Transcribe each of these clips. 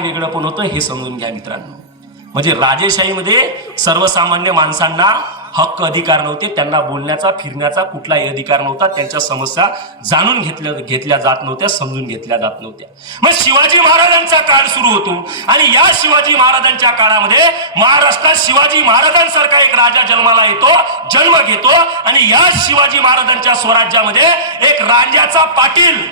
वेगळं पण होतं हे समजून घ्या मित्रांनो. म्हणजे राजेशाहीमध्ये सर्वसामान्य माणसांना हक्क अधिकार नव्हते, त्यांना बोलण्याचा फिरण्याचा कुठलाही अधिकार नव्हता, त्यांच्या समस्या जाणून घेतल्या जात नव्हत्या, समजून घेतल्या जात नव्हत्या. मग शिवाजी महाराजांचा काळ सुरू होतो आणि या शिवाजी महाराजांच्या काळामध्ये महाराष्ट्रात शिवाजी महाराजांसारखा एक राजा जन्माला येतो, जन्म घेतो आणि या शिवाजी महाराजांच्या स्वराज्यामध्ये एक रांझ्याचा पाटील,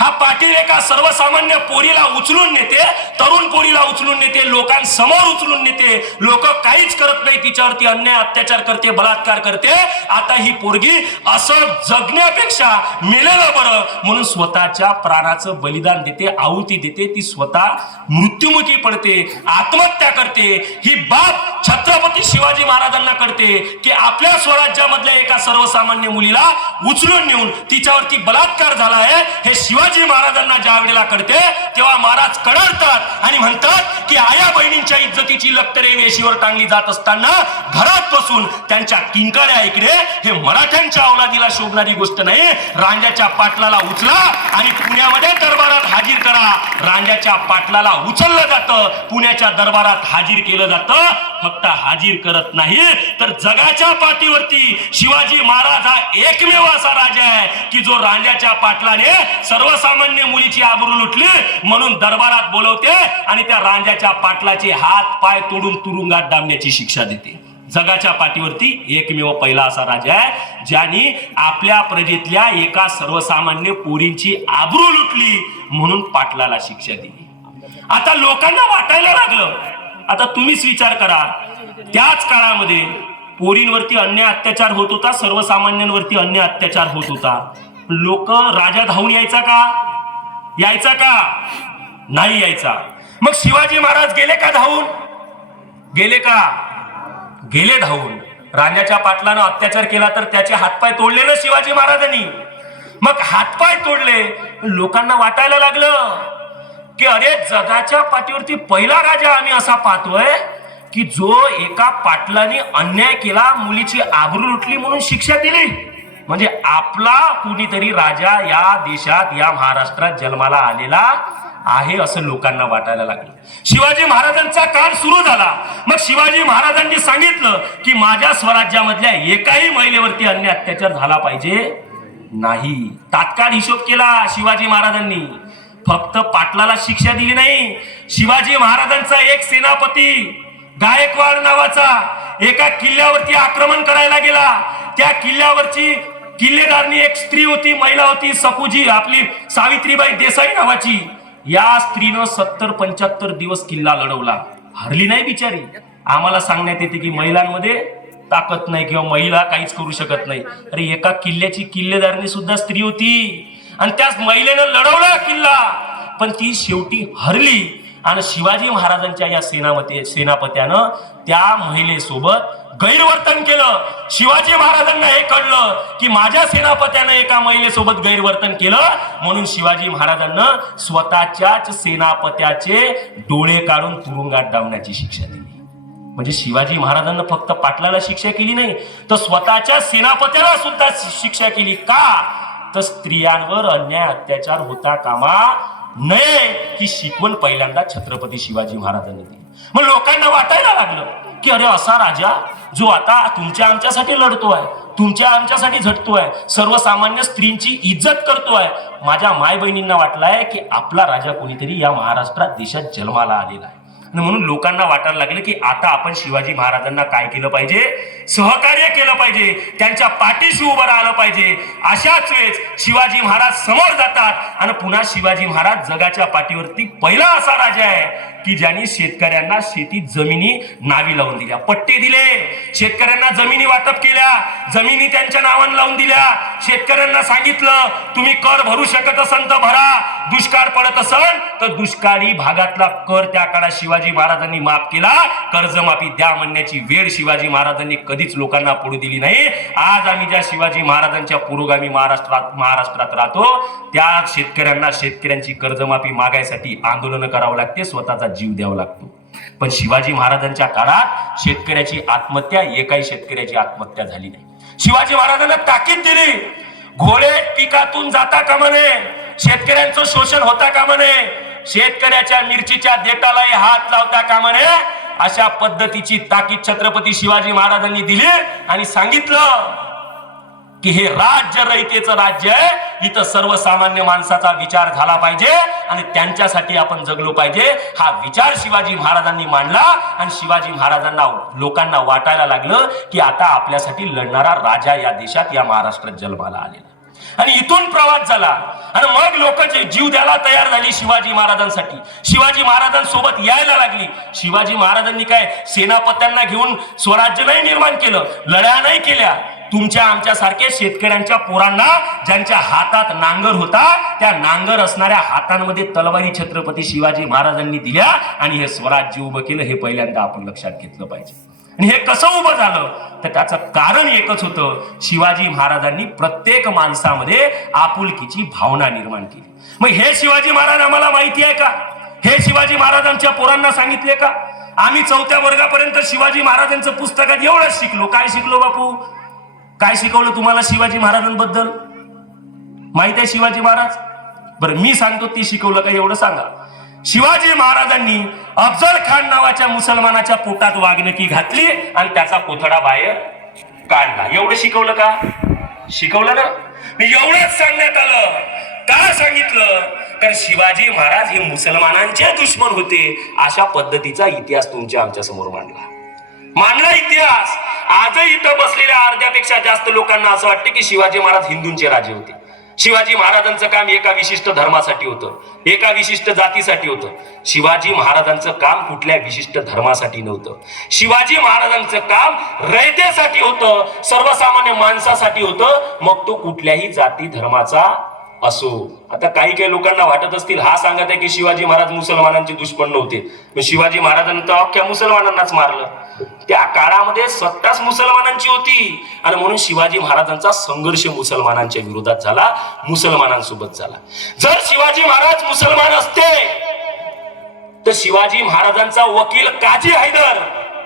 हा पाटील एका सर्वसामान्य पोरीला उचलून नेते, तरुण पोरीला उचलून नेते, लोकांसमोर उचलून नेते. लोक काहीच करत नाही, तिच्यावरती अन्याय अत्याचार करते, बलात्कार करते. आता ही पोरगी असं जगण्यापेक्षा मेलेलं बरं म्हणून स्वतःच्या प्राणाचं बलिदान देते, आहुती देते. ती स्वतः मृत्युमुखी पडते, आत्महत्या करते. ही बाब छत्रपती शिवाजी महाराजांना करते की आपल्या स्वराज्यामधल्या एका सर्वसामान्य मुलीला उचलून नेऊन तिच्यावरती बलात्कार झाला आहे हे शिवाजी महाराजांना ज्या वेळेला कळते तेव्हा महाराज कडाडतात आणि म्हणतात की आया बहिणींच्या इज्जतीची लक्तरे वेशीवर टांगली जात असताना घरात बसून त्यांच्या किंकाळ्या इकडे, हे मराठ्यांच्या अवलादीला शोभणारी गोष्ट नाही. रांझ्याच्या पाटलाला उचला आणि पुण्यामध्ये दरबारात हाजीर करा. रांझ्याच्या पाटलाला उचललं जातं, पुण्याच्या दरबारात हाजीर केलं जातं. फक्त हाजीर करत नाही तर जगाच्या पाठीवरती शिवाजी महाराज हा एकमेव असा राजा आहे की जो रांझ्याच्या पाटलाने सर्वसामान्य मुलीची आबरू लुटली म्हणून दरबारात बोलवते आणि त्या रांझ्याच्या पाटलाचे हात पाय तोडून तुरुंगात डांबण्याची शिक्षा देते. जगाच्या पाठीवरती एकमेव पहिला असा राजा आहे ज्याने आपल्या प्रजेतल्या एका सर्वसामान्य पोरींची आबरू लुटली म्हणून पाटलाला शिक्षा दिली. आता लोकांना वाटायला लागलं, आता तुम्हीच विचार करा, त्याच काळामध्ये पोरींवरती अन्याय अत्याचार होत होता, सर्वसामान्यांवरती अन्याय अत्याचार होत होता. लोक राजा धावून यायचा का? यायचा का? नाही यायचा. मग शिवाजी महाराज गेले का धावून? गेले का? गेले धावून. रांझ्याच्या पाटलानं अत्याचार केला तर त्याचे हातपाय तोडले ना शिवाजी महाराजांनी. मग हातपाय तोडले, लोकांना वाटायला लागलं की अरे जगाच्या पाठीवरती पहिला राजा आम्ही असा पाहतोय की जो एका पाटलाने अन्याय केला, मुलीची आबरू लुटली म्हणून शिक्षा दिली. म्हणजे आपला कुणीतरी राजा या देशात, या महाराष्ट्रात जन्माला आलेला आहे असं लोकांना वाटायला लागलं. शिवाजी महाराजांचा काळ सुरू झाला. मग शिवाजी महाराजांनी सांगितलं की माझ्या स्वराज्यामधल्या एकाही महिलेवरती अन्याय अत्याचार झाला पाहिजे नाही. तात्काळ हिशोब केला शिवाजी महाराजांनी. फक्त पाटलाला शिक्षा दिली नाही, शिवाजी महाराजांचा एक सेनापती गायकवाड नावाचा एका किल्ल्यावरती आक्रमण करायला गेला. त्या किल्ल्यावरची किल्लेदारनी एक स्त्री होती, महिला होती, सपूजी, आपली सावित्रीबाई देसाई नावाची. या स्त्रीनं 70-75 दिवस किल्ला लढवला, हरली नाही बिचारी. आम्हाला सांगण्यात येते की महिलांमध्ये ताकद नाही किंवा महिला काहीच करू शकत नाही. अरे एका किल्ल्याची किल्लेदारनी सुद्धा स्त्री होती आणि त्याच महिलेनं लढवला किल्ला, पण ती शेवटी हरली. आणि शिवाजी महाराजांच्या या सेनापत्यानं त्या महिलेसोबत गैरवर्तन केलं. शिवाजी महाराजांना हे कळलं की माझ्या सेनापत्यानं एका महिलेसोबत गैरवर्तन केलं म्हणून शिवाजी महाराजांना स्वतःच्याच सेनापत्याचे डोळे काढून तुरुंगात डांबण्याची शिक्षा दिली. म्हणजे शिवाजी महाराजांना फक्त पाटलाला शिक्षा केली नाही तर स्वतःच्या सेनापत्याला सुद्धा शिक्षा केली. का? तर स्त्रियांवर अन्याय अत्याचार होता कामा नये ही शिकवण पहिल्यांदा छत्रपती शिवाजी महाराजांनी दिली. मग लोकांना वाटायला लागलं की अरे असा राजा जो आता तुमच्या आमच्यासाठी लढतोय, तुमच्या आमच्यासाठी झटतोय, सर्वसामान्य स्त्रींची इज्जत करतोय. माझ्या माय बहिणींना वाटलंय की आपला राजा कोणीतरी या महाराष्ट्रात देशात जन्माला आलेला आहे. म्हणून लोकांना वाटायला लागलं की आता आपण शिवाजी महाराजांना काय केलं पाहिजे? सहकार्य केलं पाहिजे, त्यांच्या पाठीशी उभं राहिलं पाहिजे. अशाच वेळेस शिवाजी महाराज समोर जातात आणि पुन्हा शिवाजी महाराज जगाच्या पाठीवरती पहिला असा राजा आहे की ज्यांनी शेतकऱ्यांना शेती जमिनी नावी लावून दिल्या, पट्टे दिले, शेतकऱ्यांना जमिनी वाटप केल्या, जमिनी त्यांच्या नावाने लावून दिल्या. शेतकऱ्यांना सांगितलं तुम्ही कर भरू शकत असाल तर भरा, दुष्काळ पडत असेल तर दुष्काळी भागातला कर त्या काळात शिवाजी महाराजांनी माफ केला. कर्जमाफी द्या म्हणण्याची वेळ शिवाजी महाराजांनी कधीच लोकांना पडू दिली नाही. आज आम्ही ज्या शिवाजी महाराजांच्या पुरोगामी महाराष्ट्रात राहतो त्या शेतकऱ्यांना शेतकऱ्यांची कर्जमाफी मागायसाठी आंदोलन करावं लागते, स्वतःचा जीव द्यावा लागतो. पण शिवाजी महाराजांच्या काळात शेतकऱ्याची आत्महत्या, एकाही शेतकऱ्याची आत्महत्या झाली नाही. शिवाजी महाराजांना ताकीद दिली, घोडे पिकातून जाता कामा नये, शेतकऱ्यांचं शोषण होता कामा नये. शेतकऱ्याच्या मिरचीच्या देठालाही हात लावता कामा नये अशा पद्धतीची ताकीद छत्रपती शिवाजी महाराजांनी दिली आणि सांगितलं की हे राज्य रयतेचं राज्य आहे, इथं सर्वसामान्य माणसाचा विचार झाला पाहिजे आणि त्यांच्यासाठी आपण जगलो पाहिजे. हा विचार शिवाजी महाराजांनी मांडला आणि शिवाजी महाराजांना लोकांना वाटायला लागलं की आता आपल्यासाठी लढणारा राजा या देशात या महाराष्ट्रात जन्माला आलेला. आणि इथून प्रवास झाला आणि मग लोक जीव द्यायला तयार झाली शिवाजी महाराजांसाठी, शिवाजी महाराजांसोबत यायला लागली. शिवाजी महाराजांनी काय सेनापत्यांना घेऊन स्वराज्य नाही निर्माण केलं, लढ्या नाही केल्या. तुमच्या आमच्या सारखे शेतकऱ्यांच्या पोरांना ज्यांच्या हातात नांगर होता त्या नांगर असणाऱ्या हातांमध्ये तलवारी छत्रपती शिवाजी महाराजांनी दिल्या आणि हे स्वराज्य उभं केलं. हे पहिल्यांदा आपण लक्षात घेतलं पाहिजे. आणि हे कसं उभं झालं तर त्याचं कारण एकच होतं, शिवाजी महाराजांनी प्रत्येक माणसामध्ये आपुलकीची भावना निर्माण केली. मग हे शिवाजी महाराज आम्हाला माहिती आहे का? हे शिवाजी महाराजांच्या पोरांना सांगितले का? आम्ही 4थ्या वर्गापर्यंत शिवाजी महाराजांचं पुस्तकात एवढंच शिकलो. काय शिकलो बापू? काय शिकवलं तुम्हाला शिवाजी महाराजांबद्दल? माहित आहे शिवाजी महाराज? बरं मी सांगतो ती शिकवलं का एवढं सांगा. शिवाजी महाराजांनी अफजल खान नावाच्या मुसलमानाच्या पोटात वाघनकी घातली आणि त्याचा कोथडा बाहेर काढला. एवढं शिकवलं का? शिकवलं ना. एवढंच सांगण्यात आलं. का सांगितलं? कारण शिवाजी महाराज हे मुसलमानांचे दुश्मन होते. अशा पद्धतीचा इतिहास तुमच्या आमच्या समोर मांडला इतिहास. आजही इथं बसलेल्या अर्ध्यापेक्षा जास्त लोकांना असं वाटतं की शिवाजी महाराज हिंदूंचे राजे होते. शिवाजी महाराजांचं काम एका विशिष्ट धर्मासाठी होतं, एका विशिष्ट जातीसाठी होतं. शिवाजी महाराजांचं काम कुठल्या विशिष्ट धर्मासाठी नव्हतं. शिवाजी महाराजांचं काम रयतेसाठी होतं, सर्वसामान्य माणसासाठी होतं, मग तो कुठल्याही जाती धर्माचा असो. आता काही लोकांना वाटत असतील हा सांगत आहे की शिवाजी महाराज मुसलमानांचे दुश्मन नव्हते, शिवाजी महाराजांनी तर अख्ख्या मुसलमानांनाच मारलं. त्या काळामध्ये सत्ताच मुसलमानांची होती आणि म्हणून शिवाजी महाराजांचा संघर्ष मुसलमानांच्या विरोधात झाला, मुसलमानांसोबत झाला. जर शिवाजी महाराज मुसलमान असते तर शिवाजी महाराजांचा वकील काजी हैदर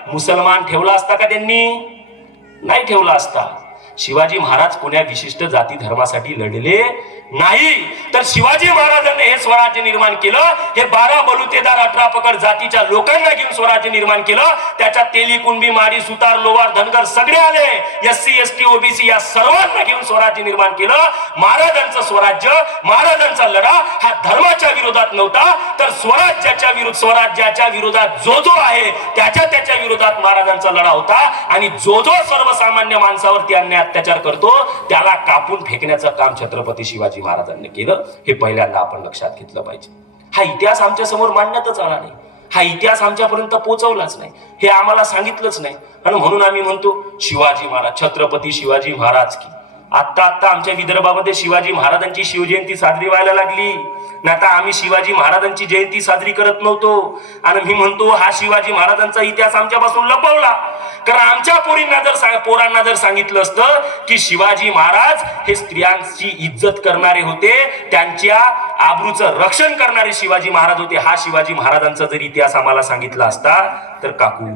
मुसलमान ठेवला असता का? त्यांनी नाही ठेवला असता. शिवाजी महाराज कोण्या विशिष्ट जाती धर्मासाठी लढले नाही, तर शिवाजी महाराजांनी हे स्वराज्य निर्माण केलं. हे 12 बलुतेदार 18 पकड जातीच्या लोकांना घेऊन स्वराज्य निर्माण केलं. त्याच्यात तेली, कुणबी, माडी, सुतार, लोवार, धनगर सगळे आले. SC ST OBC या सर्वांना घेऊन स्वराज्य निर्माण केलं. महाराजांचं स्वराज्य, महाराजांचा लढा हा धर्माच्या विरोधात नव्हता, तर स्वराज्याच्या विरोधात जो आहे त्याच्या विरोधात महाराजांचा लढा होता. आणि जो सर्वसामान्य माणसावरती अन्याय अत्याचार करतो त्याला कापून फेकण्याचं काम छत्रपती शिवाजी महाराजांनी केलं. हे पहिल्यांदा आपण लक्षात घेतलं पाहिजे. हा इतिहास आमच्या समोर मांडण्यातच आला नाही, हा इतिहास आमच्यापर्यंत पोहोचवलाच नाही, हे आम्हाला सांगितलंच नाही. आणि म्हणून आम्ही म्हणतो शिवाजी महाराज, छत्रपती शिवाजी महाराज की. आता आमच्या विदर्भामध्ये शिवाजी महाराजांची शिवजयंती साजरी व्हायला लागली. आता आम्ही शिवाजी महाराजांची जयंती साजरी करत नव्हतो आणि मी म्हणतो हा शिवाजी महाराजांचा इतिहास आमच्यापासून लपवला. कारण आमच्या पोरांना जर सांगितलं असतं की शिवाजी महाराज हे स्त्रियांची इज्जत करणारे होते, त्यांच्या आबरूचं रक्षण करणारे शिवाजी महाराज होते, हा शिवाजी महाराजांचा जर इतिहास आम्हाला सांगितला असता तर काकू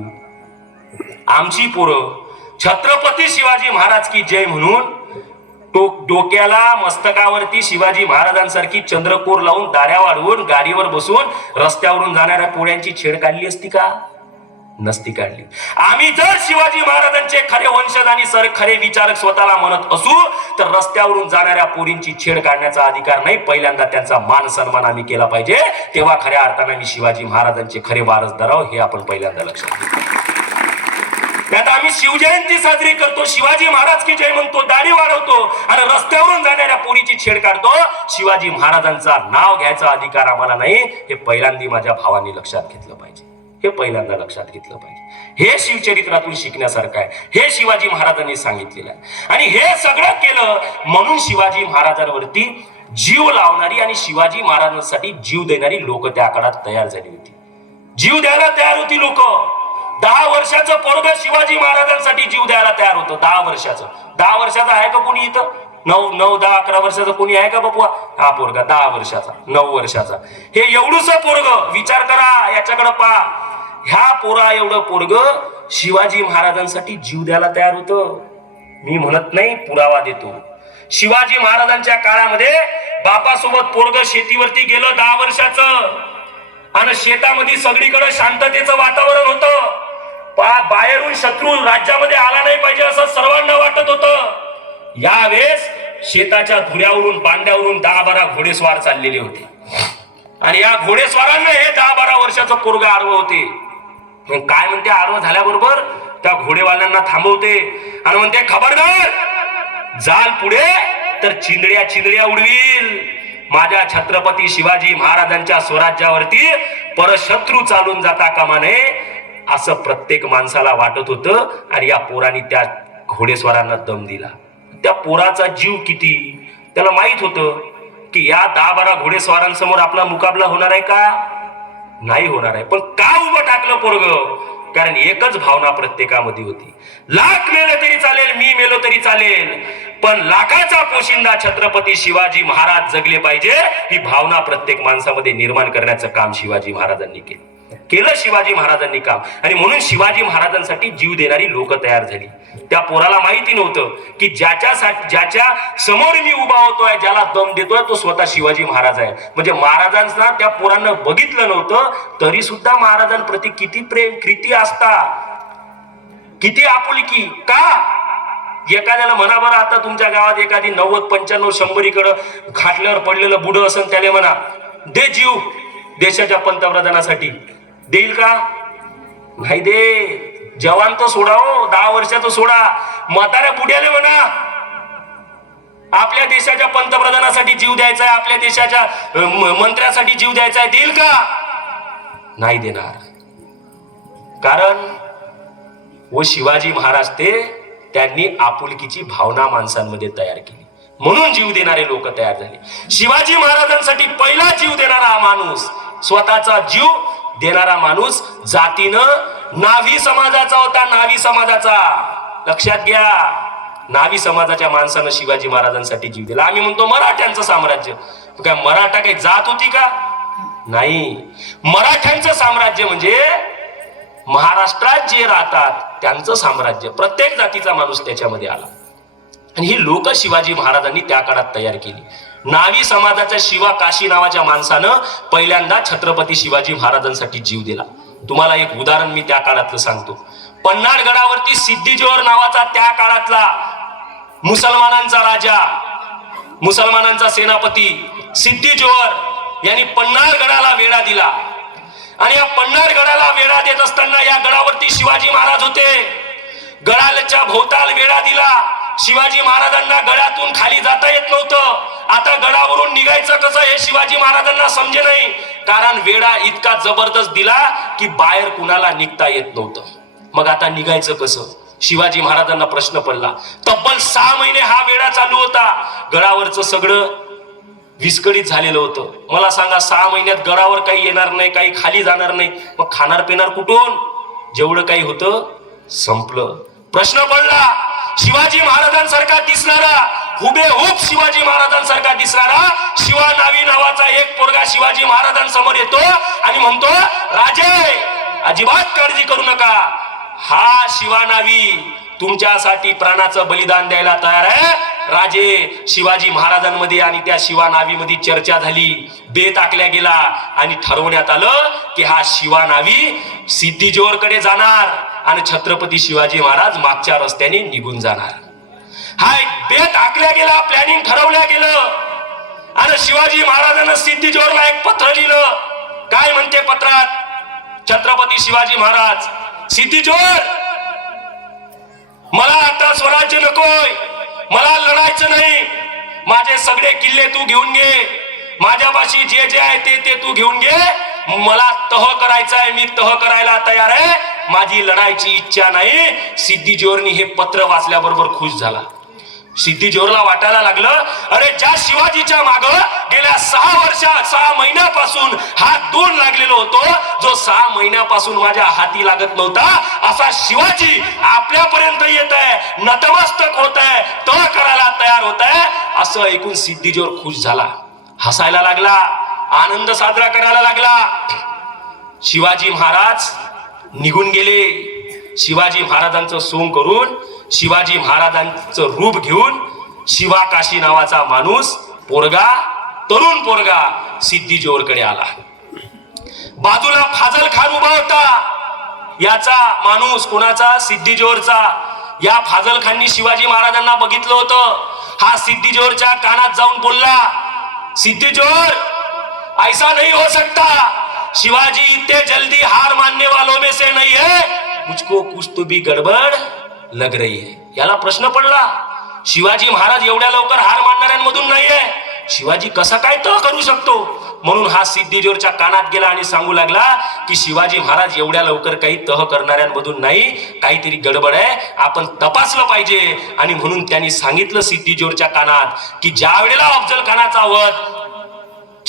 आमची पोरं छत्रपती शिवाजी महाराज की जय म्हणून डोक्याला मस्तकावरती शिवाजी महाराजांसारखी चंद्रकोर लावून दाऱ्या वाढवून गाडीवर बसून रस्त्यावरून जाणाऱ्या पोळ्यांची छेड काढली असती का? नसती काढली. आम्ही जर शिवाजी महाराजांचे खरे वंशज आणि खरे विचारक स्वतःला म्हणत असू तर रस्त्यावरून जाणाऱ्या पोरींची छेड काढण्याचा अधिकार नाही. पहिल्यांदा त्यांचा मान सन्मान आम्ही केला पाहिजे, तेव्हा खऱ्या अर्थाने आम्ही शिवाजी महाराजांचे खरे वारसदार आहोत, हे आपण पहिल्यांदा लक्षात घेऊ. आता आम्ही शिवजयंती साजरी करतो, शिवाजी महाराज की जय म्हणतो, दाढी वाढवतो आणि रस्त्यावरून जाणाऱ्या पोरीची छेड काढतो. शिवाजी महाराजांचा नाव घ्यायचा अधिकार आम्हाला नाही, हे पहिल्यांदा माझ्या भावांनी लक्षात घेतलं पाहिजे, हे पहिल्यांदा लक्षात घेतलं पाहिजे. हे शिवचरित्रातून शिकण्यासारखं आहे, हे शिवाजी महाराजांनी सांगितलेलं आहे. आणि हे सगळं केलं म्हणून शिवाजी महाराजांवरती जीव लावणारी आणि शिवाजी महाराजांसाठी जीव देणारी लोक त्या काळात तयार झाली होती. जीव द्यायला तयार होती लोक. 10 वर्षाचं पोरगं शिवाजी महाराजांसाठी जीव द्यायला तयार होतं. 10 वर्षाचं आहे का कोणी इथं? 9, 10, 11 वर्षाचं कोणी आहे का बापू? हा पोरगा 10 वर्षाचा, 9 वर्षाचा, हे एवढूस पोरग विचार करा, याच्याकडे पहा. ह्या पोरा एवढं पोरग शिवाजी महाराजांसाठी जीव द्यायला तयार होतं. मी म्हणत नाही, पुरावा देतो. शिवाजी महाराजांच्या काळामध्ये बापासोबत पोरग शेतीवरती गेलं 10 वर्षाचं. आणि शेतामध्ये सगळीकडे शांततेचं वातावरण होतं. बाहेरून शत्रू राज्यामध्ये आला नाही पाहिजे असं सर्वांना वाटत होतं. यावेळेस शेताच्या धुऱ्यावरून बांड्यावरून 10-12 घोडेस्वार चाललेले होते आणि या घोडेस्वारांना हे 10-12 वर्षाचं पोरग आडवं होते. मग काय म्हणते, आडवं झाल्याबरोबर त्या घोडेवाल्यांना थांबवते आणि म्हणते, खबरदार जाल पुढे तर चिंदड्या उडवील. माझ्या छत्रपती शिवाजी महाराजांच्या स्वराज्यावरती परशत्रू चालून जाता कामा नये असं प्रत्येक माणसाला वाटत होतं. आणि या पोरांनी त्या घोडेस्वारांना दम दिला. त्या पोराचा जीव किती त्याला माहित होतं की या 10-12 घोडेस्वारांसमोर आपला मुकाबला होणार आहे का, नाही होणार आहे. पण का उभं टाकलं पोरग, कारण एकच भावना प्रत्येकामध्ये होती, लाख मेलं तरी चालेल, मी मेलो तरी चालेल, पण लाखाचा पोशिंदा छत्रपती शिवाजी महाराज जगले पाहिजे. ही भावना प्रत्येक माणसामध्ये निर्माण करण्याचं काम शिवाजी महाराजांनी केलं. शिवाजी महाराजांनी काम. आणि म्हणून शिवाजी महाराजांसाठी जीव देणारी लोक तयार झाली. त्या पोराला माहिती नव्हतं की ज्याच्या समोर मी उभा होतोय, ज्याला दम देतोय, तो स्वतः शिवाजी महाराज आहे. म्हणजे महाराजांना त्या पोरांना बघितलं नव्हतं तरी सुद्धा महाराजांप्रती किती प्रेम, किती आस्था, किती आपुलकी. का एखाद्याला म्हणा बरं, आता तुमच्या गावात एखादी 90-95 100 खाटल्यावर पडलेलं बुडं असन, त्याला म्हणा दे जीव देशाच्या पंतप्रधानासाठी, देईल का, नाही दे. जवान तो सोडा, 10 वर्षाचं सोडा, म्हाताऱ्या बुड्याले म्हणा आपल्या देशाच्या पंतप्रधानासाठी जीव द्यायचा आहे, आपल्या देशाच्या मंत्र्यासाठी जीव द्यायचा आहे, देईल का, नाही देणार. कारण व शिवाजी महाराज त्यांनी आपुलकीची भावना माणसांमध्ये तयार केली, म्हणून जीव देणारे लोक तयार झाले. शिवाजी महाराजांसाठी पहिला जीव देणारा माणूस, स्वतःचा जीव देणारा माणूस जातीनं नावी समाजाचा होता. नावी समाजाचा, लक्षात घ्या, नावी समाजाच्या माणसानं शिवाजी महाराजांसाठी जीव दिला. आम्ही म्हणतो मराठ्यांचं साम्राज्य, काय मराठा काही जात होती का, नाही. मराठ्यांचं साम्राज्य म्हणजे महाराष्ट्रात जे राहतात त्यांचं साम्राज्य, प्रत्येक जातीचा माणूस त्याच्यामध्ये आला. आणि ही लोक शिवाजी महाराजांनी त्या काळात तयार केली. नावी समाजाच्या शिवा काशी नावाच्या माणसानं पहिल्यांदा छत्रपती शिवाजी महाराजांसाठी जीव दिला. तुम्हाला एक उदाहरण मी त्या काळातलं सांगतो. पन्हाळगडावरती सिद्धी-जोहर नावाचा त्या काळातला मुसलमानांचा राजा, मुसलमानांचा सेनापती सिद्धी-जोहर यांनी पन्हाळगडाला वेढा दिला. आणि या पन्हाळगडाला वेढा देत असताना या गडावरती शिवाजी महाराज होते. गडाच्या भोवताल वेढा दिला. शिवाजी महाराजांना गडातून खाली जाता येत नव्हतं. आता गडावरून निघायचं कसं हे शिवाजी महाराजांना समजे नाही, कारण वेढा इतका जबरदस्त दिला की बाहेर कुणाला निघता येत नव्हतं. मग आता निघायचं कसं, शिवाजी महाराजांना प्रश्न पडला. तब्बल 6 महिने हा वेढा चालू होता. गडावरचं सगळं विस्कळीत झालेलं होतं. मला सांगा, 6 महिन्यात गडावर काही येणार नाही, काही खाली जाणार नाही, मग खाणार पिणार कुठून, जेवढं काही होतं संपलं. प्रश्न पडला, शिवाजी महाराजांसारखा दिसणारा, हुबेहूब शिवाजी महाराजांसारखा दिसणारा शिवा नावी नावाचा एक पोरगा शिवाजी महाराजांसमोर येतो आणि म्हणतो, राजे अजिबात काळजी करू नका, हा शिवा नावी तुमच्यासाठी प्राणाचं बलिदान द्यायला तयार आहे. राजे शिवाजी महाराजांमध्ये आणि त्या शिवा नावीमध्ये चर्चा झाली, बेत आखल्या गेला आणि ठरवण्यात आलं की हा शिवा नावी सिद्धी-जोहर कडे जाणार आणि छत्रपती शिवाजी महाराज मागच्या रस्त्याने निघून जाणार. हा एक बेत आखल्या गेला, प्लॅनिंग ठरवल्या गेलं. आणि शिवाजी महाराजांना सिद्धी-जोहरला एक पत्र लिहिलं. काय म्हणते पत्रात छत्रपती शिवाजी महाराज, सिद्धी-जोहर, मला आता स्वराज्य नकोय, मला लढायचं नाही, माझे सगळे किल्ले तू घेऊन घे, माझ्यापाशी जे जे आहे ते तू घेऊन घे, मला तह करायचं आहे, मी तह करायला तयार आहे, माझी लढायची इच्छा नाही. सिद्धी-जोहरनी हे पत्र वाचल्याबरोबर खुश झाला. सिद्धी-जोहरला वाटायला लागलं, अरे ज्या शिवाजीच्या माग गेल्या 6 महिन्यापासून हात दोन लागलेलो होतो, जो 6 महिन्यापासून माझ्या हाती लागत नव्हता, असा शिवाजी आपल्यापर्यंत येत आहे, नतमस्तक होत आहे, तह करायला तयार होत आहे. असं ऐकून सिद्धी-जोहर खुश झाला, हसायला लागला, आनंद साजरा करायला लागला. शिवाजी महाराज निघून गेले. शिवाजी महाराजांचं सोंग करून, शिवाजी महाराजांचं रूप घेऊन शिवा काशी नावाचा माणूस, पोरगा, तरुण पोरगा सिद्धी-जोहर कडे आला. बाजूला फाजल खान उभा होता. याचा माणूस कोणाचा? सिद्धी-जोहरचा. या फाजल खाननी शिवाजी महाराजांना बघितलं होतं. हा सिद्धी-जोहरच्या कानात जाऊन बोलला, सिद्धी-जोहर ऐसा नहीं हो सकता, शिवाजी इतने जल्दी हार मानने वालों में से नहीं है, मुझको कुछ तो भी गडबड लग रही है. याला प्रश्न पडला, शिवाजी महाराज एवढ्या लवकर हार मानणाऱ्यांमधून नाहीये, शिवाजी कसा काय तह करू शकतो? म्हणून हा सिद्धी-जोहरच्या कानात गेला आणि सांगू लागला की शिवाजी महाराज एवढ्या लवकर काही तह करणाऱ्यांमधून नाही, काहीतरी गडबड आहे, आपण तपासलं पाहिजे. आणि म्हणून त्यांनी सांगितलं सिद्धी-जोहरच्या कानात की ज्या वेळेला अफजल खानाचा वध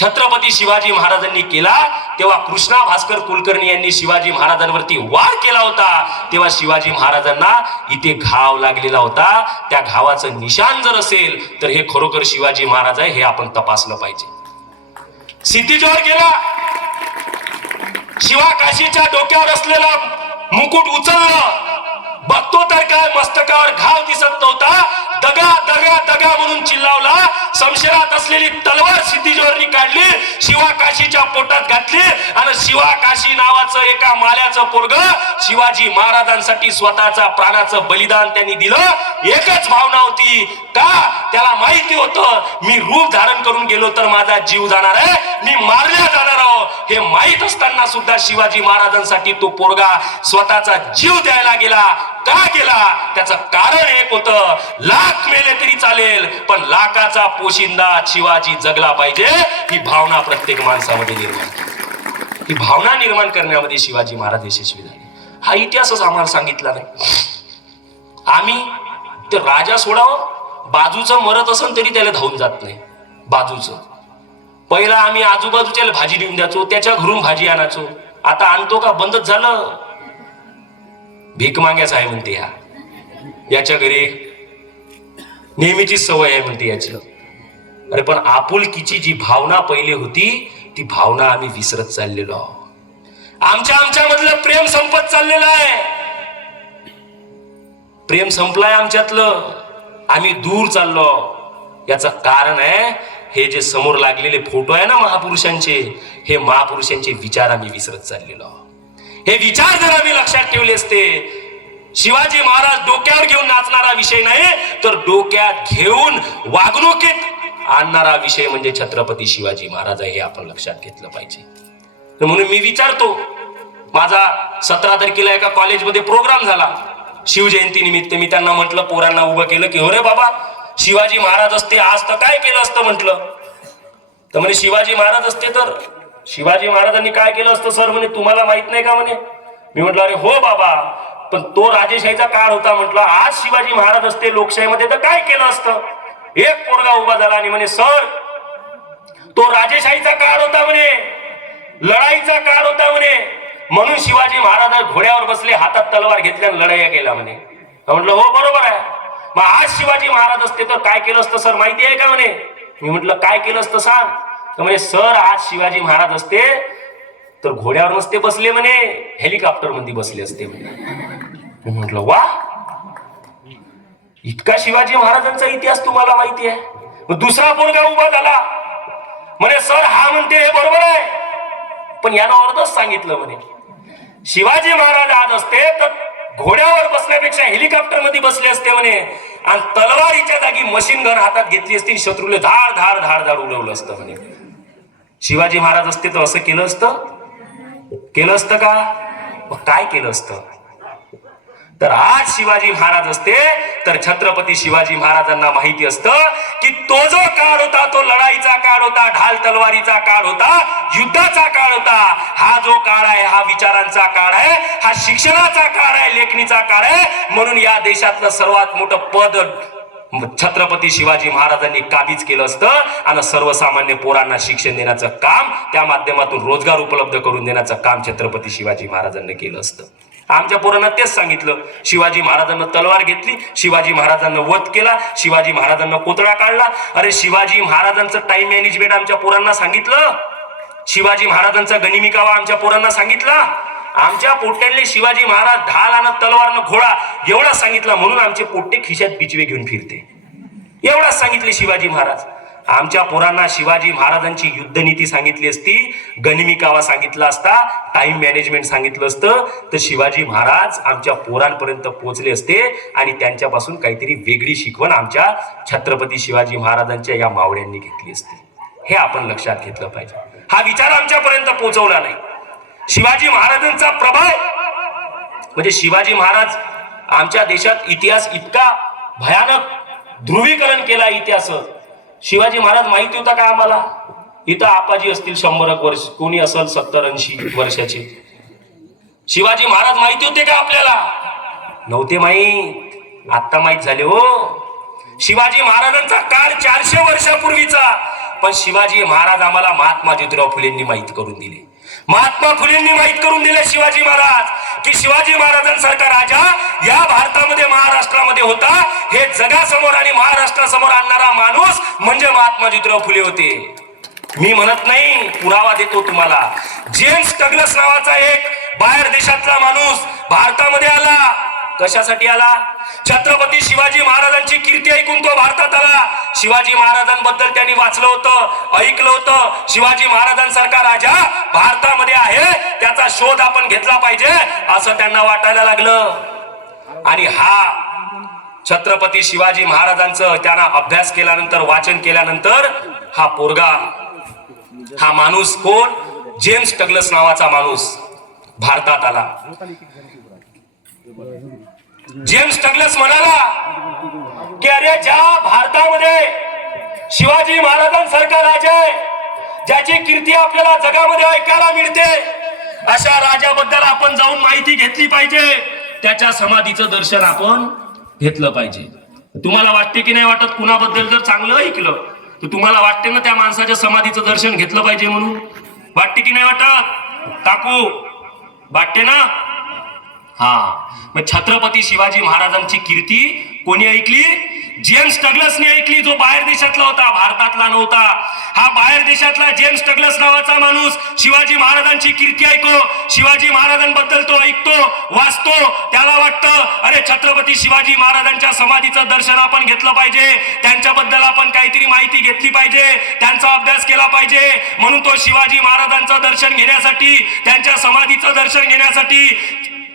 छत्रपती शिवाजी महाराजांनी केला, तेव्हा कृष्णा भास्कर कुलकर्णी यांनी शिवाजी महाराजांवरती वार केला होता. तेव्हा शिवाजी महाराजांना इथे घाव लागलेला होता. त्या घावाचं निशाण जर असेल तर हे खरोखर शिवाजी महाराज आहे, हे आपण तपासलं पाहिजे. सिद्धी-जोहर गेला, शिवा काशीच्या डोक्यावर असलेला मुकुट उचललं, बघतो तर काय मस्तकावर घाव दिसत नव्हता. दगा दगा दगा म्हणून चिल्लावला. शमशेरात असलेली तलवार सिद्धी-जोहरनी काढली, शिवा काशीच्या पोटात घातली आणि शिवा काशी नावाचं एका माल्याचं पोरग शिवाजी महाराजांसाठी स्वतःचा प्राणाचं बलिदान त्यांनी दिलं. एकच भावना होती, का त्याला माहिती होतं मी रूप धारण करून गेलो तर माझा जीव जाणार आहे, मी मारल्या जाणार आहो. हे माहित असताना सुद्धा शिवाजी महाराजांसाठी तो पोरगा स्वतःचा जीव द्यायला गेला. का गेला? त्याचं कारण एक होतं, लाख मेले तरी चालेल पण लाखाचा पोशिंदा शिवाजी जगला पाहिजे. ही भावना प्रत्येक माणसामध्ये निर्माण केली. ही भावना निर्माण करण्यामध्ये शिवाजी महाराज यशस्वी झाले. हा इतिहासच आम्हाला सांगितला नाही. आम्ही ते राजा सोडावं, बाजूचं मरत असन तरी त्याला धावून जात नाही. बाजूचं पहिला आम्ही आजूबाजूच्या भाजी देऊन द्यायचो, त्याच्या घरून भाजी आणायचो. आता आणतो का? बंदच झालं. भीक माग्याच आहे म्हणते, याच्या घरी नेहमीची सवय आहे म्हणते याची. अरे पण आपुलकीची जी भावना पहिले होती ती भावना आम्ही विसरत चाललेलो आहोत. आमच्या मधलं प्रेम संपत चाललेलं आहे. प्रेम संपलाय आमच्यातलं, आम्ही दूर चाललो. याचं कारण आहे हे जे समोर लागलेले फोटो आहे ना महापुरुषांचे, हे महापुरुषांचे विचार आम्ही विसरत चाललेलो आहोत. हे विचार जर आम्ही लक्षात ठेवले असते, शिवाजी महाराज डोक्यावर घेऊन नाचणारा विषय नाही तर डोक्यात घेऊन वागणुकीत आणणारा विषय म्हणजे छत्रपती शिवाजी महाराज आहे, हे आपण लक्षात घेतलं पाहिजे. म्हणून मी विचारतो, माझा 17 तारखेला एका कॉलेजमध्ये प्रोग्राम झाला शिवजयंती निमित्त. मी त्यांना म्हटलं, पोरांना उभं केलं की हो रे बाबा, शिवाजी महाराज असते आज तर काय केलं असतं म्हटलं. तर म्हणे शिवाजी महाराज असते तर शिवाजी महाराजांनी काय केलं असतं सर? म्हणे तुम्हाला माहित नाही का म्हणे. मी म्हटलं अरे हो बाबा, पण तो राजेशाहीचा काळ होता. म्हटलं आज शिवाजी महाराज असते लोकशाहीमध्ये तर काय केलं असतं? एक पोरगा उभा झाला आणि म्हणे सर तो राजेशाहीचा काळ होता म्हणे, लढाईचा काळ होता म्हणे, म्हणून शिवाजी महाराज घोड्यावर बसले, हातात तलवार घेतल्या लढाया केला म्हणे. म्हटलं हो बरोबर आहे. मग आज शिवाजी महाराज असते तर काय केलं असतं सर माहिती आहे का म्हणे. मी म्हटलं काय केलं असतं सांग. तर म्हणे सर आज शिवाजी महाराज असते तर घोड्यावर नसते बसले म्हणे, हेलिकॉप्टर मध्ये बसले असते म्हणे. मी म्हटलं वा, इतका शिवाजी महाराजांचा इतिहास तुम्हाला माहिती आहे. मग दुसरा पोरगा उभा झाला, म्हणे सर हा म्हणते हे बरोबर आहे, पण यानं अर्धच सांगितलं म्हणे. शिवाजी महाराज आज असते तर घोड्यावर बसण्यापेक्षा हेलिकॉप्टर मध्ये बसले असते म्हणे, आणि तलवारीच्या जागी मशीन गन हातात घेतली असती, शत्रूला धाड धाड धाड धाड उडवलं असतं म्हणे. शिवाजी महाराज असते तर असं केलं असतं का? मग काय केलं असतं? तर आज शिवाजी महाराज असते तर छत्रपती शिवाजी महाराजांना माहिती असतं की तो जो काळ होता तो लढाईचा काळ होता, ढाल तलवारीचा काळ होता, युद्धाचा काळ होता. हा जो काळ आहे हा विचारांचा काळ आहे, हा शिक्षणाचा काळ आहे, लेखणीचा काळ आहे. म्हणून या देशातलं सर्वात मोठं पद छत्रपती शिवाजी महाराजांनी काबीज केलं असतं आणि सर्वसामान्य पोरांना शिक्षण देण्याचं काम, त्या माध्यमातून रोजगार उपलब्ध करून देण्याचं काम छत्रपती शिवाजी महाराजांनी केलं असतं. आमच्या पोरांना तेच सांगितलं, शिवाजी महाराजांना तलवार घेतली, शिवाजी महाराजांना वध केला, शिवाजी महाराजांना कोतळा काढला. अरे शिवाजी महाराजांचं टाइम मॅनेजमेंट आमच्या पोरांना सांगितलं, शिवाजी महाराजांचा गनिमिकावा आमच्या पोरांना सांगितला. आमच्या पोट्ट्यांनी शिवाजी महाराज ढाल आणि तलवार घोडा एवढा सांगितला, म्हणून आमचे पोट्टे खिशात बिचवे घेऊन फिरते. एवढाच सांगितले शिवाजी महाराज. आमच्या पोरांना शिवाजी महाराजांची युद्धनीती सांगितली असती, गनिमी कावा सांगितला असता, टाइम मॅनेजमेंट सांगितलं असतं, तर शिवाजी महाराज आमच्या पोरांपर्यंत पोहोचले असते आणि त्यांच्यापासून काहीतरी वेगळी शिकवण आमच्या छत्रपती शिवाजी महाराजांच्या या मावळ्यांनी घेतली असती. हे आपण लक्षात घेतलं पाहिजे. हा विचार आमच्यापर्यंत पोहोचवला नाही. शिवाजी महाराजांचा प्रभाव म्हणजे शिवाजी महाराज आमच्या देशात इतिहास इतका भयानक ध्रुवीकरण केला इतिहास. शिवाजी महाराज माहिती होता का आम्हाला? इथं आपाजी असतील 100 वर्ष, कोणी असेल 70-80 वर्षाचे. शिवाजी महाराज माहिती होते का आपल्याला? नव्हते माहीत, आता माहीत झाले हो. शिवाजी महाराजांचा काळ 400 वर्षापूर्वीचा, पण शिवाजी महाराज आम्हाला महात्मा ज्योतिराव फुलेंनी माहित करून दिले. महात्मा फुलेंनी माहित करून दिले शिवाजी महाराज की शिवाजी महाराजांसारखा राजा या भारतामध्ये महाराष्ट्रामध्ये होता. हे जगासमोर आणि महाराष्ट्रासमोर आणणारा माणूस म्हणजे महात्मा ज्योतिराव फुले होते. मी म्हणत नाही, पुरावा देतो तुम्हाला. जेम्स डग्लस नावाचा एक बाहेर देशातला माणूस भारतामध्ये आला. कशासाठी आला? छत्रपती शिवाजी महाराजांची कीर्ती ऐकून तो भारतात आला. शिवाजी महाराजांबद्दल त्यांनी वाचलं होतं, ऐकलं होतं. शिवाजी महाराजांसारखा राजा भारतामध्ये आहे, त्याचा शोध आपण घेतला पाहिजे असं त्यांना वाटायला लागलं. आणि हा छत्रपती शिवाजी महाराजांचं त्यांना अभ्यास केल्यानंतर, वाचन केल्यानंतर हा पोरगा, हा माणूस कोण? जेम्स डग्लस नावाचा माणूस भारतात आला. जेम्स डग्लस म्हणाला की अरे, ज्या भारतामध्ये शिवाजी महाराजांसारखा राजा आहे, ज्याची कीर्ती आपल्याला जगामध्ये ऐकायला मिळते, अशा राजाबद्दल आपण जाऊन माहिती घेतली पाहिजे. त्याच्या समाधीचं दर्शन आपण घेतलं पाहिजे. तुम्हाला वाटते की नाही वाटत? कुणाबद्दल जर चांगलं ऐकलं तर तुम्हाला वाटते ना त्या माणसाच्या समाधीचं दर्शन घेतलं पाहिजे म्हणून? वाटते की नाही वाटत? टाकू वाटते ना? हा, मग छत्रपती शिवाजी महाराजांची कीर्ती कोणी ऐकली? जेम्स डग्लसने ऐकली, जो बाहेर देशातला होता, भारतातला नव्हता. हा बाहेर देशातला जेम्स डग्लस नावाचा माणूस शिवाजी महाराजांची कीर्ती ऐको, शिवाजी महाराजांबद्दल तो ऐकतो, वाचतो. त्याला वाटतं अरे, छत्रपती शिवाजी महाराजांच्या समाधीचं दर्शन आपण घेतलं पाहिजे, त्यांच्याबद्दल आपण काहीतरी माहिती घेतली पाहिजे, त्यांचा अभ्यास केला पाहिजे. म्हणून तो शिवाजी महाराजांचं दर्शन घेण्यासाठी, त्यांच्या समाधीचं दर्शन घेण्यासाठी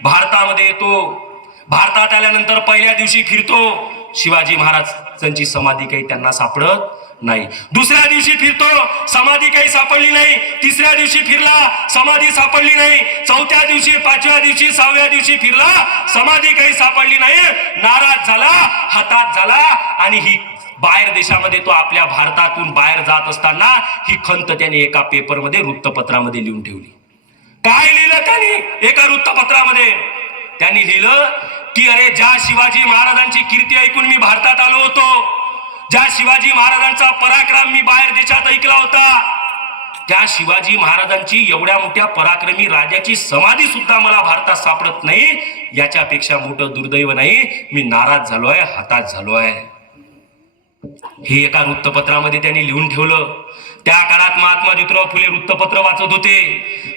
भारतामध्ये येतो. भारतात आल्यानंतर पहिल्या दिवशी फिरतो, शिवाजी महाराजांची समाधी काही त्यांना सापडत नाही. दुसऱ्या दिवशी फिरतो, समाधी काही सापडली नाही. तिसऱ्या दिवशी फिरला, समाधी सापडली नाही. चौथ्या दिवशी, 5व्या दिवशी, 6व्या दिवशी फिरला, समाधी काही सापडली नाही. नाराज झाला, हताश झाला. आणि ही बाहेर देशामध्ये, तो आपल्या भारतातून बाहेर जात असताना ही खंत त्याने एका पेपरमध्ये, वृत्तपत्रामध्ये लिहून ठेवली. काय लिहिलं त्यांनी एका वृत्तपत्रामध्ये? त्यांनी लिहिलं की अरे, ज्या शिवाजी महाराजांची कीर्ती ऐकून मी भारतात आलो होतो, ज्या शिवाजी महाराजांचा पराक्रम मी बाहेर देशात ऐकला होता, त्या शिवाजी महाराजांची एवढ्या मोठ्या पराक्रमी राजाची समाधी सुद्धा मला भारतात सापडत नाही. याच्यापेक्षा मोठं दुर्दैव नाही. मी नाराज झालोय, हताश झालोय. हे एका वृत्तपत्रामध्ये त्यांनी लिहून ठेवलं. त्या काळात महात्मा ज्योतिराव फुले वृत्तपत्र वाचत होते.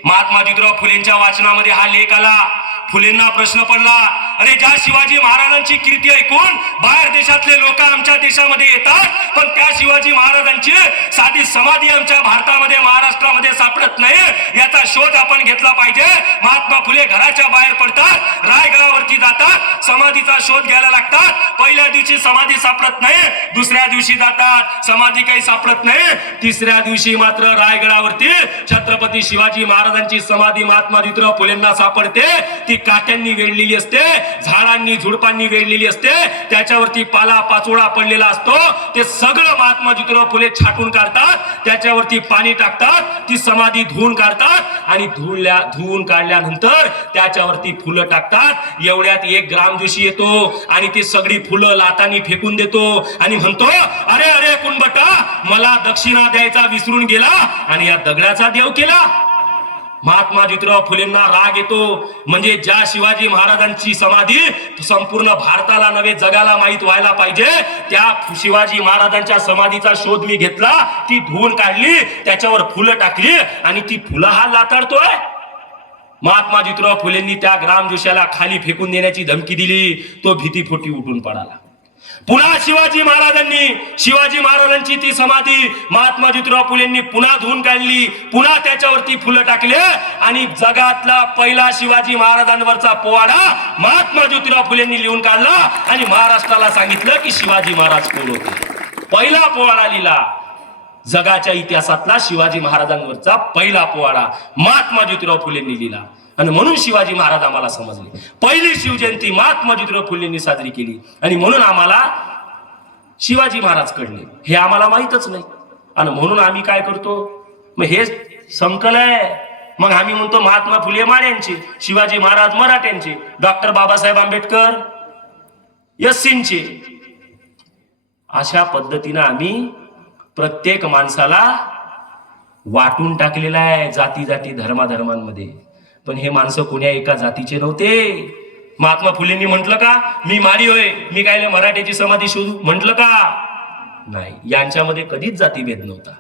महात्मा ज्योतिराव फुलेंच्या वाचनामध्ये हा लेख आला. फुलेंना प्रश्न पडला, अरे, ज्या शिवाजी महाराजांची कीर्ती ऐकून बाहेर देशातले लोक आमच्या देशामध्ये येतात, पण त्या शिवाजी महाराजांची साधी समाधी आमच्या भारतामध्ये, महाराष्ट्रामध्ये सापडत नाही. याचा शोध आपण घेतला पाहिजे. महात्मा फुले घराच्या बाहेर पडतात, रायगडावरती जातात, समाधीचा शोध घ्यायला लागतात. पहिल्या दिवशी समाधी सापडत नाही, दुसऱ्या दिवशी जातात, समाधी काही सापडत नाही. तिसऱ्या दिवशी मात्र रायगडावरती छत्रपती शिवाजी महाराजांची समाधी महात्मा ज्योतिराव फुलेंना सापडते. ती काट्यांनी वेढलेली असते, झाडांनी झुडपांनी वेढलेली असते, त्याच्यावरती पाला पाचोळा पडलेला असतो. ते सगळं महात्मा ज्योतिराव फुले छाटून काढतात, त्याच्यावरती पाणी टाकतात, ती समाधी धुवून काढतात आणि धुवून काढल्यानंतर त्याच्यावरती फुलं टाकतात. एवढ्यात एक ग्रामजोशी येतो आणि ती सगळी फुलं लातानी फेकून देतो आणि म्हणतो, अरे अरे कुणबटा, मला दक्षिणा द्यायचा विसरून गेला आणि या दगडाचा देव केला. महात्मा ज्योतिराव फुलेंना राग येतो. म्हणजे ज्या शिवाजी महाराजांची समाधी संपूर्ण भारताला नव्हे जगाला माहित व्हायला पाहिजे, त्या शिवाजी महाराजांच्या समाधीचा शोध मी घेतला, ती धुवून काढली, त्याच्यावर फुलं टाकली आणि ती फुलं हा लाताडतोय. महात्मा ज्योतिराव फुलेंनी त्या ग्रामजोशाला खाली फेकून देण्याची धमकी दिली. तो भीतीपोटी उठून पडाला. पुन्हा शिवाजी महाराजांची ती समाधी महात्मा ज्योतिराव फुलेंनी पुन्हा धुवून काढली, पुन्हा त्याच्यावरती फुलं टाकले आणि जगातला पहिला शिवाजी महाराजांवरचा पोवाडा महात्मा ज्योतिराव फुलेंनी लिहून काढला आणि महाराष्ट्राला सांगितलं की शिवाजी महाराज कोण होते. पहिला पोवाडा लिहिला जगाच्या इतिहासातला शिवाजी महाराजांवरचा पहिला पोवाडा महात्मा ज्योतिराव फुलेंनी लिहिला आणि म्हणून शिवाजी महाराज आम्हाला समजले. पहिली शिवजयंती महात्मा ज्योतिराव फुलेंनी साजरी केली आणि म्हणून आम्हाला शिवाजी महाराज कळले. हे आम्हाला माहितच नाही आणि म्हणून आम्ही काय करतो, मग हे संकल आहे. मग आम्ही म्हणतो महात्मा फुले माड्यांचे, शिवाजी महाराज मराठ्यांचे, डॉक्टर बाबासाहेब आंबेडकर एससींचे. अशा पद्धतीनं आम्ही प्रत्येक माणसाला वाटून टाकलेला आहे जाती जाती धर्माधर्मांमध्ये. पण हे माणसं कोण्या एका जातीचे नव्हते. महात्मा फुलेंनी म्हटलं का मी माडी होय, मी काय मराठ्याची समाधी शोधू म्हटलं का? नाही, यांच्यामध्ये कधीच जातीभेद नव्हता.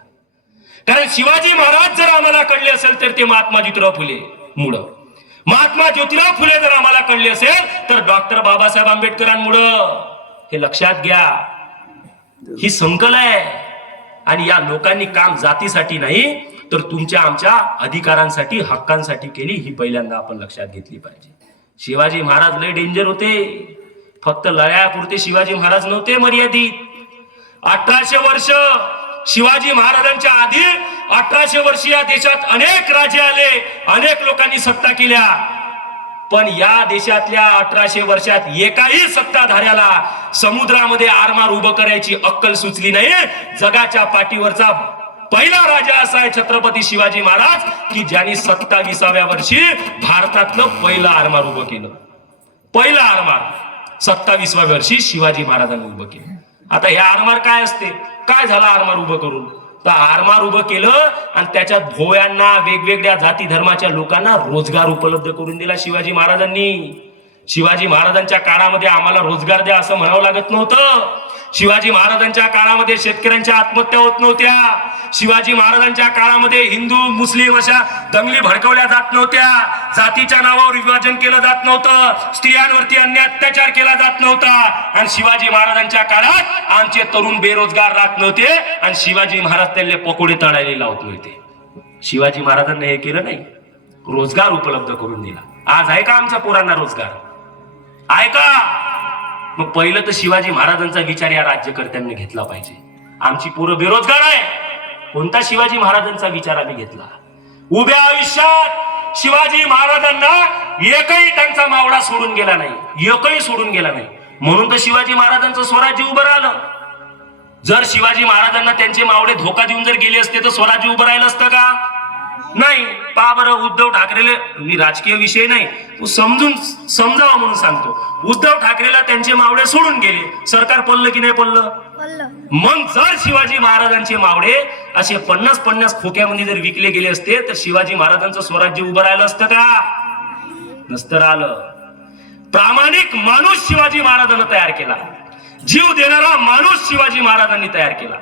कारण शिवाजी महाराज जर आम्हाला कळले असेल तर ते महात्मा ज्योतिराव फुले मुळे, महात्मा ज्योतिराव फुले जर आम्हाला कळले असेल तर डॉक्टर बाबासाहेब आंबेडकरांमुळं. हे लक्षात घ्या, ही संकल आहे. आणि या लोकांनी काम जातीसाठी नाही तर तुमच्या आमच्या अधिकारांसाठी हक्कांसाठी केली, ही पहिल्यांदा आपण लक्षात घेतली पाहिजे. शिवाजी महाराज लय डेंजर होते. फक्त लढायापुरते शिवाजी महाराज नव्हते मर्यादित. 1800 वर्ष शिवाजी महाराजांच्या आधी 1800 वर्ष या देशात अनेक राजे आले, अनेक लोकांनी सत्ता केल्या. पण या देशातल्या 1800 वर्षात एकाही सत्ताधाऱ्याला समुद्रामध्ये आरमार उभं करायची अक्कल सुचली नाही. जगाच्या पाठीवरचा पहिला राजा असा आहे छत्रपती शिवाजी महाराज की ज्यांनी 27व्या वर्षी भारतातलं पहिलं आरमार उभं केलं. पहिला आरमार 27व्या वर्षी शिवाजी महाराजांनी उभं केलं. आता हे आरमार काय असते, काय झालं आरमार उभं करून? तर आरमार उभं केलं आणि त्याच्यात भोयांना वेगवेगळ्या जाती धर्माच्या लोकांना रोजगार उपलब्ध करून दिला शिवाजी महाराजांनी. शिवाजी महाराजांच्या काळामध्ये आम्हाला रोजगार द्या असं म्हणावं लागत नव्हतं. शिवाजी महाराजांच्या काळामध्ये शेतकऱ्यांच्या आत्महत्या होत नव्हत्या. शिवाजी महाराजांच्या काळामध्ये हिंदू मुस्लिम अशा दंगली भडकवल्या जात नव्हत्या. जातीच्या नावावर विभाजन केलं जात नव्हतं. स्त्रियांवरती अन्याय अत्याचार केला जात नव्हता. आणि शिवाजी महाराजांच्या काळात आमचे तरुण बेरोजगार राहत नव्हते आणि शिवाजी महाराज त्यांना पकोडे तळायला लावत नव्हते. शिवाजी महाराजांनी हे केलं नाही, रोजगार उपलब्ध करून दिला. आज आहे का आमच्या पोरांना रोजगार? आहे का? मग पहिलं तर शिवाजी महाराजांचा विचार या राज्यकर्त्यांनी घेतला पाहिजे. आमची पोरं बेरोजगार आहे, कोणता शिवाजी महाराजांचा विचार आम्ही घेतला? उभ्या आयुष्यात शिवाजी महाराजांना एकही त्यांचा मावळा सोडून गेला नाही, एकही सोडून गेला नाही. म्हणून तर शिवाजी महाराजांचं स्वराज्य उभं राहिलं. जर शिवाजी महाराजांना त्यांचे मावळे धोका देऊन जर गेले असते तर स्वराज्य उभं राहिलं असतं का? नाही. पहा बरं, उद्धव ठाकरेले, मी राजकीय विषय नाही, तू समजावा म्हणून सांगतो. उद्धव ठाकरेला त्यांचे मावळे सोडून गेले, सरकार पडलं की नाही पडलं? मग जर शिवाजी महाराजांचे मावळे असे 50-50 खोक्यामध्ये जर विकले गेले असते तर शिवाजी महाराजांचं स्वराज्य उभं राहिलं असतं का? नसतं राहिलं. प्रामाणिक माणूस शिवाजी महाराजांना तयार केला, जीव देणारा माणूस शिवाजी महाराजांनी तयार केला,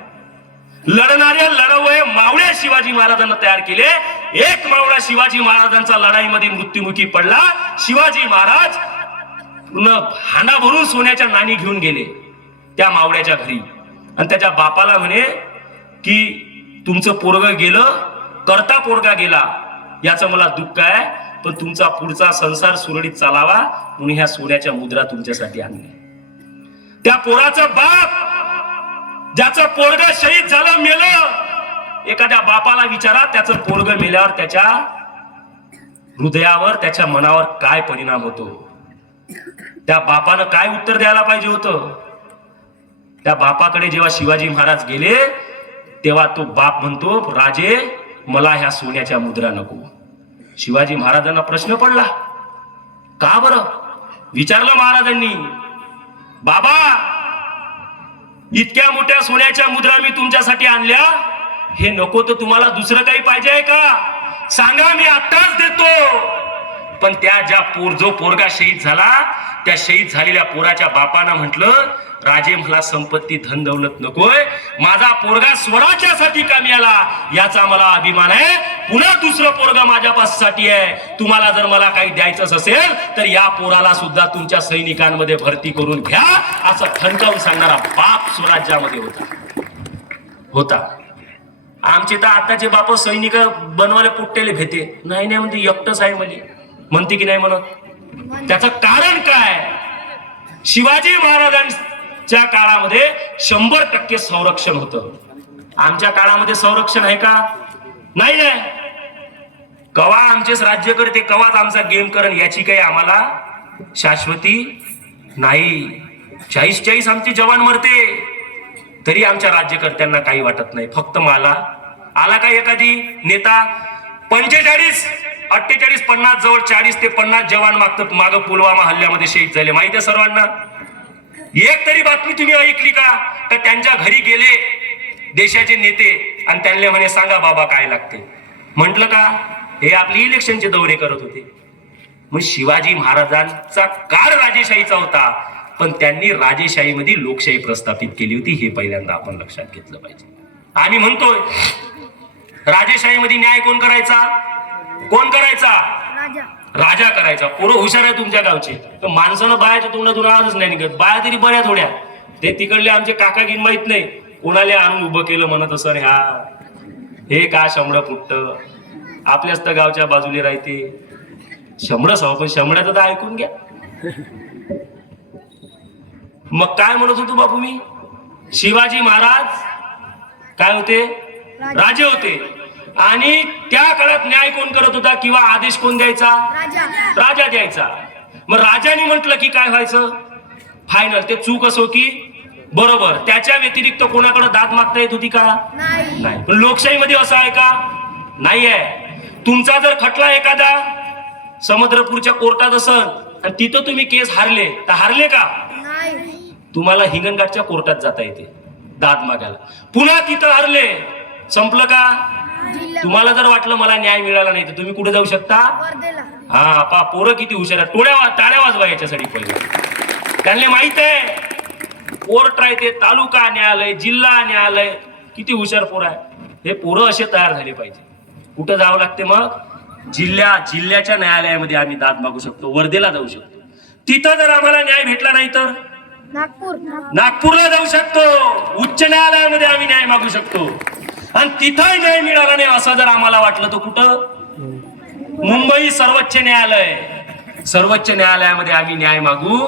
लढणाऱ्या लढवय मावळ्या शिवाजी महाराजांना तयार केले. एक मावळा शिवाजी महाराजांचा लढाईमध्ये मृत्युमुखी पडला. शिवाजी महाराज पूर्ण हांडा भरून सोन्याच्या नाणी घेऊन गेले त्या मावळ्याच्या घरी आणि त्याच्या बापाला म्हणे की तुमचं पोरग गेलं, करता पोरगा गेला, याचं मला दुःख आहे, पण तुमचा पुढचा संसार सुरळीत चालावा म्हणून ह्या सोन्याच्या मुद्रा तुमच्यासाठी आणल्या. त्या पोराचा बाप, ज्याचं पोरग शहीद झालं, मेलं, एखाद्या बापाला विचारा त्याचं पोरग मेल्यावर त्याच्या हृदयावर, त्याच्या मनावर काय परिणाम होतो? त्या बापानं काय उत्तर द्यायला पाहिजे होतं? त्या बापाकडे जेव्हा शिवाजी महाराज गेले तेव्हा तो बाप म्हणतो, राजे मला ह्या सोन्याच्या मुद्रा नको. शिवाजी महाराजांना प्रश्न पडला, का बरं? विचारलं महाराजांनी, बाबा इतक्या मोठ्या सोन्याच्या मुद्रा मी तुमच्यासाठी आणल्या, हे नको तर तुम्हाला दुसरं काही पाहिजे आहे का? सांगा, मी आत्ताच देतो. पण त्या जो पोरगा शहीद झाला त्या शहीद झालेल्या पोराच्या बापानं म्हटलं, राजे मला संपत्ती धन दौलत नकोय, माझा पोरगा स्वराज्यासाठी कामी आला याचा मला अभिमान आहे. पुन्हा दुसरं पोरगा माझ्या पासाठी आहे. तुम्हाला जर मला काही द्यायचं असेल तर या पोराला सुद्धा तुमच्या सैनिकांमध्ये भरती करून घ्या, असं ठणकावून सांगणारा बाप स्वराज्यामध्ये होता. आमचे तर आताचे बाप सैनिक बनवायला पुट्टेले भेटे नाही नाही म्हणते, एकटंच आहे म्हणते की नाही म्हणत. त्याचं कारण काय? शिवाजी महाराजांच्या काळामध्ये 100% संरक्षण होतं. आमच्या काळामध्ये संरक्षण आहे का? नाही आहे. कवा आमचेच राज्य करते, कवाच आमचा गेम करण याची काही आम्हाला शाश्वती नाही. 40 आमचे जवान मरते तरी आमच्या राज्यकर्त्यांना काही वाटत नाही. फक्त मला आला का एखादी नेता 45, 48, 50 जवळ 40 ते 50 जवान मागतात. मागं पुलवामा हल्ल्यामध्ये शहीद झाले माहिती आहे सर्वांना. एक तरी बातमी तुम्ही ऐकली का? तर त्यांच्या घरी गेले देशाचे नेते आणि त्यांना म्हणे सांगा बाबा काय लागते. म्हटलं का? हे आपली इलेक्शनचे दौरे करत होते. मग शिवाजी महाराजांचा काळ राजेशाहीचा होता, पण त्यांनी राजेशाहीमध्ये लोकशाही प्रस्थापित केली होती. हे पहिल्यांदा आपण लक्षात घेतलं पाहिजे. आम्ही म्हणतोय राजेशाहीमध्ये न्याय कोण करायचा? कोण करायचा? राजा करायचा. पोरं हुशार आहे तुमच्या गावचे, तर माणसानं बायाच्या तोंडातून आवाजच नाही निघत. बाया तरी बऱ्या थोड्या. ते तिकडले आमचे काका घेऊन माहित नाही कोणाला आणून उभं केलं म्हणत असं रे. हा हे का शंभर पुट्ट आपल्याच तर गावच्या बाजूला राहते. शंभर सव पण शंभराचं तर ऐकून घ्या. मग काय म्हणत होतो बापू मी? शिवाजी महाराज काय होते? राजे होते. आणि त्या काळात न्याय कोण करत होता किंवा आदेश कोण द्यायचा? राजा द्यायचा. मग राजाने म्हटलं की काय व्हायचं? फायनल. ते चूक असो की बरोबर, त्याच्या व्यतिरिक्त कोणाकडे दाद मागता येत होती का? नाही. पण लोकशाहीमध्ये असं आहे का? नाही आहे. तुमचा जर खटला एखादा समुद्रपूरच्या कोर्टात असेल आणि तिथं तुम्ही केस हारले तर हारले का? तुम्हाला हिंगणघाटच्या कोर्टात जाता येते दाद मागायला. पुन्हा तिथं हारले, संपलं का? तुम्हाला जर वाटलं मला न्याय मिळाला नाही तर तुम्ही कुठे जाऊ शकता? हा पा पोरं किती हुशार आहे. टाळ्या वाजवा याच्यासाठी. पहिले त्यांना माहित आहे कोर्ट राहते, तालुका न्यायालय, जिल्हा न्यायालय, किती हुशार पोरं आहे. हे पोरं असे तयार झाले पाहिजे. कुठं जावं लागते मग? जिल्ह्याच्या न्यायालयामध्ये आम्ही दाद मागू शकतो, वर्धेला जाऊ शकतो. तिथं जर आम्हाला न्याय भेटला नाही तर नागपूरला जाऊ शकतो, उच्च न्यायालयामध्ये आम्ही न्याय मागू शकतो. आणि तिथंही न्याय मिळाला नाही असं जर आम्हाला वाटलं तर कुठं? मुंबई सर्वोच्च न्यायालय. सर्वोच्च न्यायालयामध्ये आम्ही न्याय मागू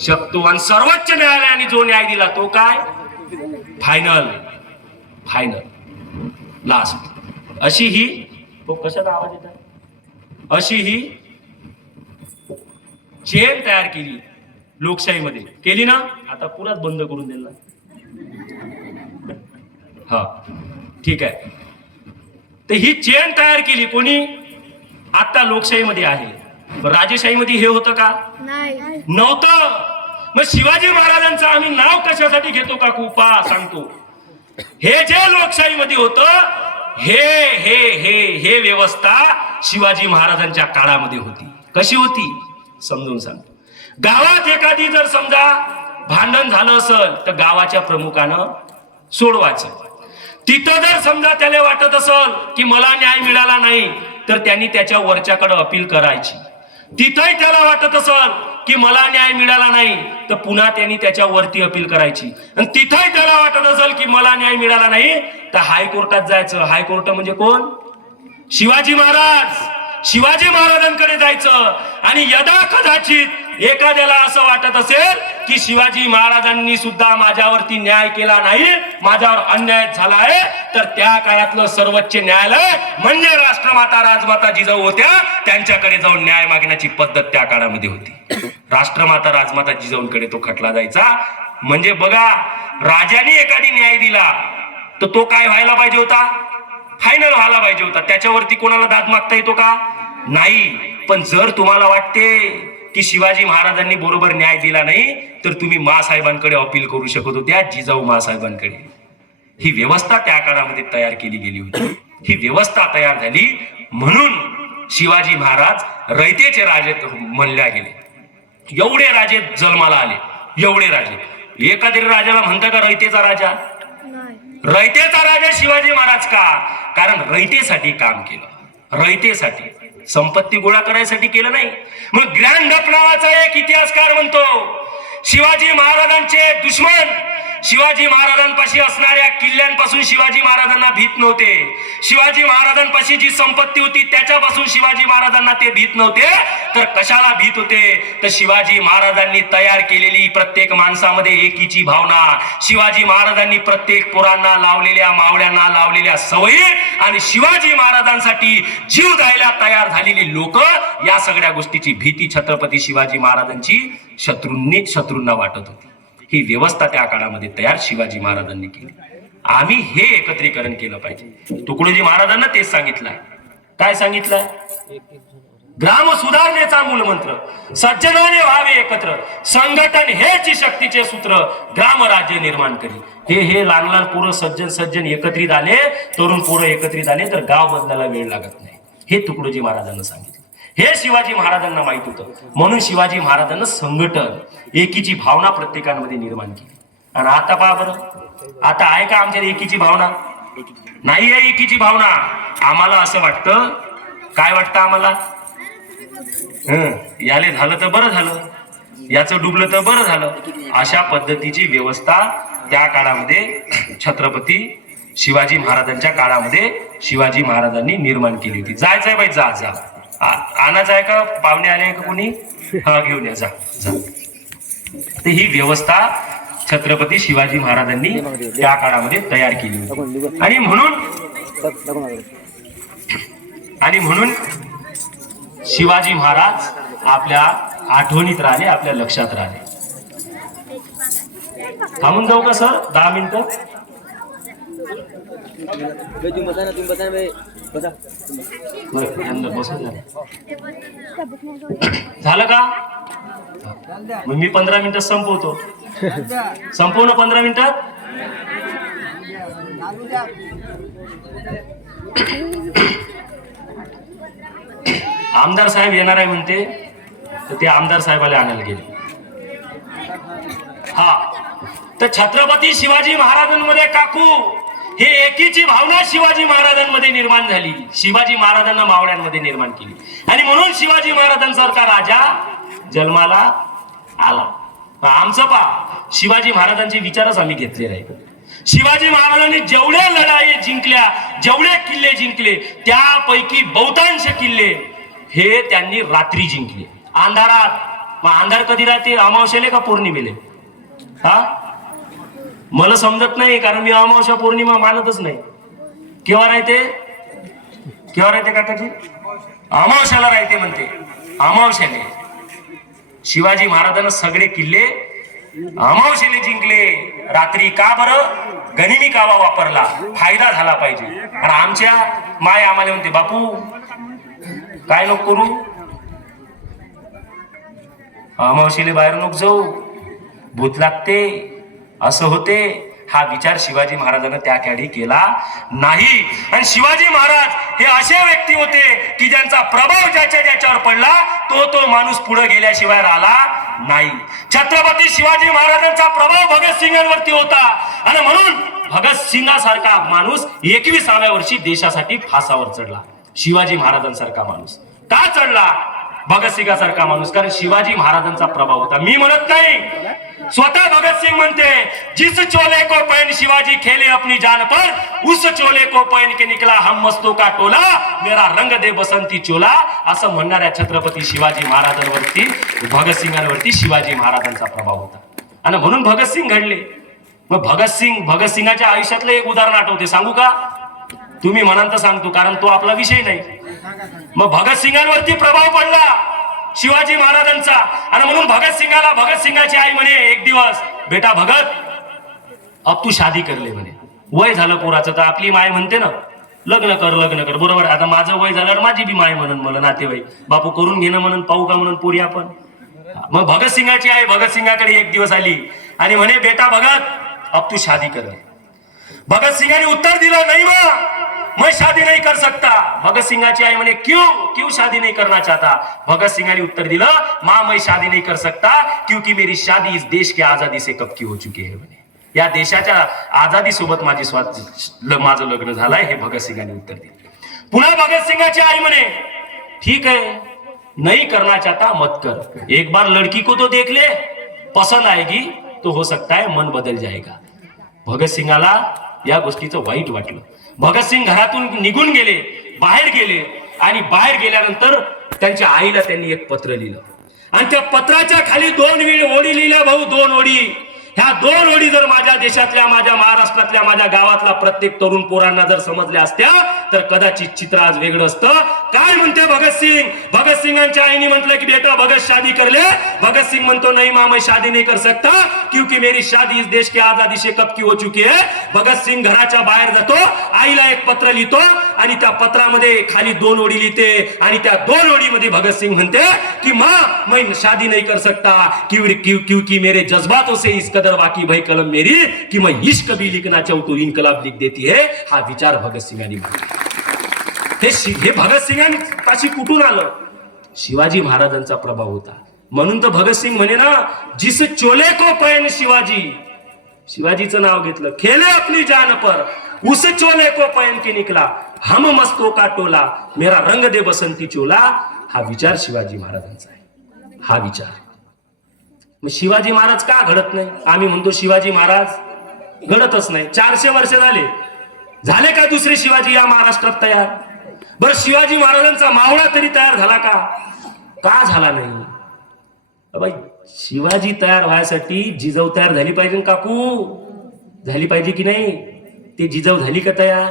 शकतो. आणि सर्वोच्च न्यायालयाने जो न्याय दिला तो काय? Final last. अशी ही तो कशाचा आवाज येत आहे? अशी ही चेन तयार केली लोकशाहीमध्ये. केली ना? आता पुराच बंद करून दिला. हा ठीक आहे. तर ही चेन तयार केली कोणी? आता लोकशाहीमध्ये आहे. राजेशाहीमध्ये हे होतं का? नव्हतं. मग शिवाजी महाराजांचं आम्ही नाव कशासाठी घेतो का? कुपा सांगतो. हे जे लोकशाहीमध्ये होतं हे हे हे हे व्यवस्था शिवाजी महाराजांच्या काळामध्ये होती. कशी होती समजून सांगतो. गावात एखादी जर समजा भांडण झालं असेल तर गावाच्या प्रमुखानं सोडवायचं. तिथं जर समजा त्याला वाटत असेल की मला न्याय मिळाला नाही तर त्यांनी त्याच्या वरच्याकडे अपील करायची. तिथंही त्याला वाटत असेल की मला न्याय मिळाला नाही तर पुन्हा त्यांनी त्याच्या वरती अपील करायची. आणि तिथंही त्याला वाटत असेल की मला न्याय मिळाला नाही तर हायकोर्टात जायचं. हायकोर्ट म्हणजे कोण? शिवाजी महाराज. शिवाजी महाराजांकडे जायचं. आणि यदा कदाचित एखाद्याला असं वाटत असेल की शिवाजी महाराजांनी सुद्धा माझ्यावरती न्याय केला नाही, माझ्यावर अन्याय झाला आहे, तर त्या काळातलं सर्वोच्च न्यायालय म्हणजे राष्ट्रमाता राजमाता जिजाऊ होत्या, त्यांच्याकडे जाऊन न्याय मागण्याची पद्धत त्या काळामध्ये होती. राष्ट्रमाता राजमाता जिजाऊंकडे तो खटला जायचा. म्हणजे बघा, राजाने एखादी न्याय दिला तर तो काय व्हायला पाहिजे होता? फायनल व्हायला पाहिजे होता. त्याच्यावरती कोणाला दाद मागता येतो का? नाही. पण जर तुम्हाला वाटते की शिवाजी महाराजांनी बरोबर न्याय दिला नाही तर तुम्ही मासाहेबांकडे अपील करू शकत होत्या, जिजाऊ मासाहेबांकडे. ही व्यवस्था त्या काळामध्ये तयार केली गेली होती. ही व्यवस्था तयार झाली म्हणून शिवाजी महाराज रयतेचे राजे म्हणल्या गेले. एवढे राजे जन्माला आले, एवढे राजे. एकाद्री राजाला म्हणतं का रयतेचा राजा? रयतेचा राजा शिवाजी महाराज का? कारण रयतेसाठी काम केलं, रयतेसाठी, संपत्ती गोळा करायसाठी केलं नाही. मग ग्रँड अप नावाचा एक इतिहासकार म्हणतो शिवाजी महाराजांचे दुश्मन शिवाजी महाराजांपाशी असणाऱ्या किल्ल्यांपासून शिवाजी महाराजांना भीत नव्हते. शिवाजी महाराजांपाशी जी संपत्ती होती त्याच्यापासून शिवाजी महाराजांना ते भीत नव्हते. तर कशाला भीत होते? तर शिवाजी महाराजांनी तयार केलेली प्रत्येक माणसामध्ये एकीची भावना, शिवाजी महाराजांनी प्रत्येक पोरांना लावलेल्या, मावळ्यांना लावलेल्या सवयी आणि शिवाजी महाराजांसाठी जीव द्यायला तयार झालेली लोक, या सगळ्या गोष्टीची भीती छत्रपती शिवाजी महाराजांची शत्रूंना वाटत होती. ही व्यवस्था त्या काळामध्ये तयार शिवाजी महाराजांनी केली. आम्ही हे एकत्रीकरण केलं पाहिजे. तुकडोजी महाराजांना तेच सांगितलंय. काय सांगितलंय? ग्राम सुधारणेचा मूलमंत्र सज्जनाने व्हावे एकत्र, संघटन हेच शक्तीचे सूत्र, ग्राम राज्य निर्माण करी. हे लहान लहान पोरं सज्जन एकत्रित आले, तरुण पोरं एकत्रित आले तर गाव बदलायला वेळ लागत नाही. हे तुकडोजी महाराजांना सांगितलं. हे शिवाजी महाराजांना माहित होतं. म्हणून शिवाजी महाराजांना संघटन, एकीची भावना प्रत्येकामध्ये निर्माण केली. आणि आता पहा बरं, आता आहे का आमच्या एकीची भावना? नाही आहे एकीची भावना. आम्हाला असं वाटतं, काय वाटतं आम्हाला? याले झालं तर बरं झालं, याचं डुबलं तर बरं झालं. अशा पद्धतीची व्यवस्था त्या काळामध्ये छत्रपती शिवाजी महाराजांच्या काळामध्ये शिवाजी महाराजांनी निर्माण केली होती. जायचंय बाई, जा जा. आणायचं आहे का? पाहुणे आले का कोणी? हा, घेऊन या, जा जा. तर ही व्यवस्था छत्रपती शिवाजी महाराजांनी त्या काळामध्ये तयार केली होती. आणि म्हणून शिवाजी महाराज आपल्या आठवणीत राहिले, आपल्या लक्षात राहिले. थांबून जाऊ का सर 10 मिनिटं? झालं का? मग मी 15 मिनिटात संपवतो. संपवणं 15 मिनिटात. आमदार साहेब येणार आहे म्हणते, तर ते आमदार साहेबाला आणायला गेले. हा, तर छत्रपती शिवाजी महाराजांमध्ये काकू हे एकीची भावना शिवाजी महाराजांमध्ये निर्माण झाली, शिवाजी महाराजांना मावळ्यांमध्ये निर्माण केली. आणि म्हणून शिवाजी महाराजांसारखा राजा जन्माला आला. आमचं शिवाजी महाराजांचे विचारच आम्ही घेतलेले आहे. शिवाजी महाराजांनी जेवढ्या लढाई जिंकल्या, जेवढे किल्ले जिंकले, त्यापैकी बहुतांश किल्ले हे त्यांनी रात्री जिंकले, अंधारात. मग अंधार कधी राहते? अमावस्येले का पौर्णिमेले? हा, मला समजत नाही, कारण मी अमावस्या पौर्णिमा मानतच नाही. केव्हा राहते? केव्हा राहते काकाजी? अमावस्याला राहते म्हणते, अमावस्याने. शिवाजी महाराजांना सगळे किल्ले अमावस्येने जिंकले रात्री. का बरं? गनिमी कावा वापरला, फायदा झाला पाहिजे. आणि आमच्या माय आम्हाला म्हणते, बापू काय नको करू, अमावस्येला बाहेर नको जाऊ, भूत लागते, असं होते. हा विचार शिवाजी महाराजांना त्या काळी केला नाही. आणि शिवाजी महाराज हे असे व्यक्ती होते की ज्यांचा प्रभाव ज्याच्यावर पडला तो माणूस पुढे गेल्याशिवाय राहिला नाही. छत्रपती शिवाजी महाराजांचा प्रभाव भगतसिंगांवरती होता. आणि म्हणून भगतसिंगासारखा माणूस 21व्या वर्षी देशासाठी फासावर चढला. शिवाजी महाराजांसारखा माणूस का चढला? भगतसिंगासारखा माणूस, कारण शिवाजी महाराजांचा प्रभाव होता. मी म्हणत नाही, स्वतः भगतसिंग म्हणते, जिस चोले को पहन शिवाजी खेले अपनी जान पर, उस चोले को पहन के निकला हम मस्तों का टोला, मेरा रंग दे बसंती चोला. असं म्हणणाऱ्या छत्रपती शिवाजी महाराजांवरती, भगतसिंगांवरती शिवाजी महाराजांचा प्रभाव होता. आणि म्हणून भगतसिंग घडले. मग भगतसिंगाच्या आयुष्यातलं एक उदाहरण आठवते, सांगू का? तुम्ही म्हणाल तर सांगतो, कारण तो आपला विषय नाही. मग भगतसिंगांवरती प्रभाव पडला शिवाजी महाराजांचा. आणि म्हणून भगतसिंगाची आई म्हणे एक दिवस, बेटा भगत, अब तू शादी कर ले म्हणे. वय झालं पोराचं, तर आपली माय म्हणते ना, लग्न कर. बरोबर. आता माझं वय झाल्यावर माझी बी माय म्हणून, मला नातेवाईक, बापू करून घेणं म्हणून, पाहू का म्हणून पोरी आपण. मग भगतसिंगाची आई भगतसिंगाकडे एक दिवस आली आणि म्हणे, बेटा भगत, अब तू शादी कर ले. भगतसिंगाने उत्तर दिलं, नाही मा, मैं शादी नहीं कर सकता. भगत सिंगाची आई म्हणे क्यों क्यों शादी नहीं करना चाहता. भगत सिंगाने उत्तर दिलं, माँ मैं शादी नहीं कर सकता क्योंकि मेरी शादी इस देश की आजादी से कब की हो चुकी है म्हणे. या देशाच्या आजादी सोबत माझं लग्न झालंय, हे भगत सिंगाने उत्तर दिलं. पुन्हा भगत सिंगाची आई म्हणे ठीक है नहीं करना चाहता मत कर, एक बार लड़की को तो देख ले, पसंद आएगी तो हो सकता है मन बदल जाएगा. भगत सिंगाला या गोष्टीचं वाईट वाटलं. भगत सिंग घरातून निघून गेले, बाहेर गेले आणि बाहेर गेल्यानंतर त्यांच्या आईला त्यांनी एक पत्र लिहिलं आणि त्या पत्राच्या खाली 2 ओळी लिहिल्या. भाऊ 2 ओळी, ह्या 2 ओळी जर माझ्या देशातल्या, माझ्या महाराष्ट्रातल्या, माझ्या गावातला प्रत्येक तरुण पोरांना जर समजल्या असत्या तर कदाचित चित्र आज वेगळं असतं. काय म्हणते भगत सिंग? भगत सिंगांच्या आईने म्हटलं की बेटा भगत शादी कर ले. भगत सिंग म्हणतो नहीं माँ मैं शादी नहीं कर सकता क्योंकि मेरी शादी इस देश की आजादी से कब की हो चुकी है. भगत सिंग घराच्या बाहेर जातो, आईला एक पत्र लिहितो आणि त्या पत्रामध्ये खाली 2 ओळी लिहिते आणि त्या 2 ओळीमध्ये भगत सिंग म्हणते की माँ मैं शादी नहीं कर सकता क्योंकि मेरे जज्बातों से इस कदर बाकी भाई कलम मेरी कि मैं इश्क भी लिखना चाहूं तो इनकलाब लिख देती है. हा विचार भगत सिंगांनी मांडला. हे भगत सिंगांपाशी कुठून आलं? शिवाजी महाराजांचा प्रभाव होता. म्हणून तर भगत सिंग म्हणे ना, जिस चोले को पैन शिवाजी, शिवाजीचं नाव घेतलं, खेले अपनी जान पर, उस चोले को पैन के निकला, हम मस्तों का टोला, मेरा रंग दे बसंती चोला. हा विचार शिवाजी महाराजांचा आहे. हा विचार मग शिवाजी महाराज का घडत नाही? आम्ही म्हणतो शिवाजी महाराज घडतच नाही. 400 वर्ष झाले का दुसरे शिवाजी या महाराष्ट्रात तयार? बरं शिवाजी महाराजांचा मावळा तरी तयार झाला का झाला नाही? बाई शिवाजी तयार व्हायसाठी जिजाऊ तयार झाली पाहिजे काकू, झाली पाहिजे की नाही? ते जिजाऊ झाली का तयार?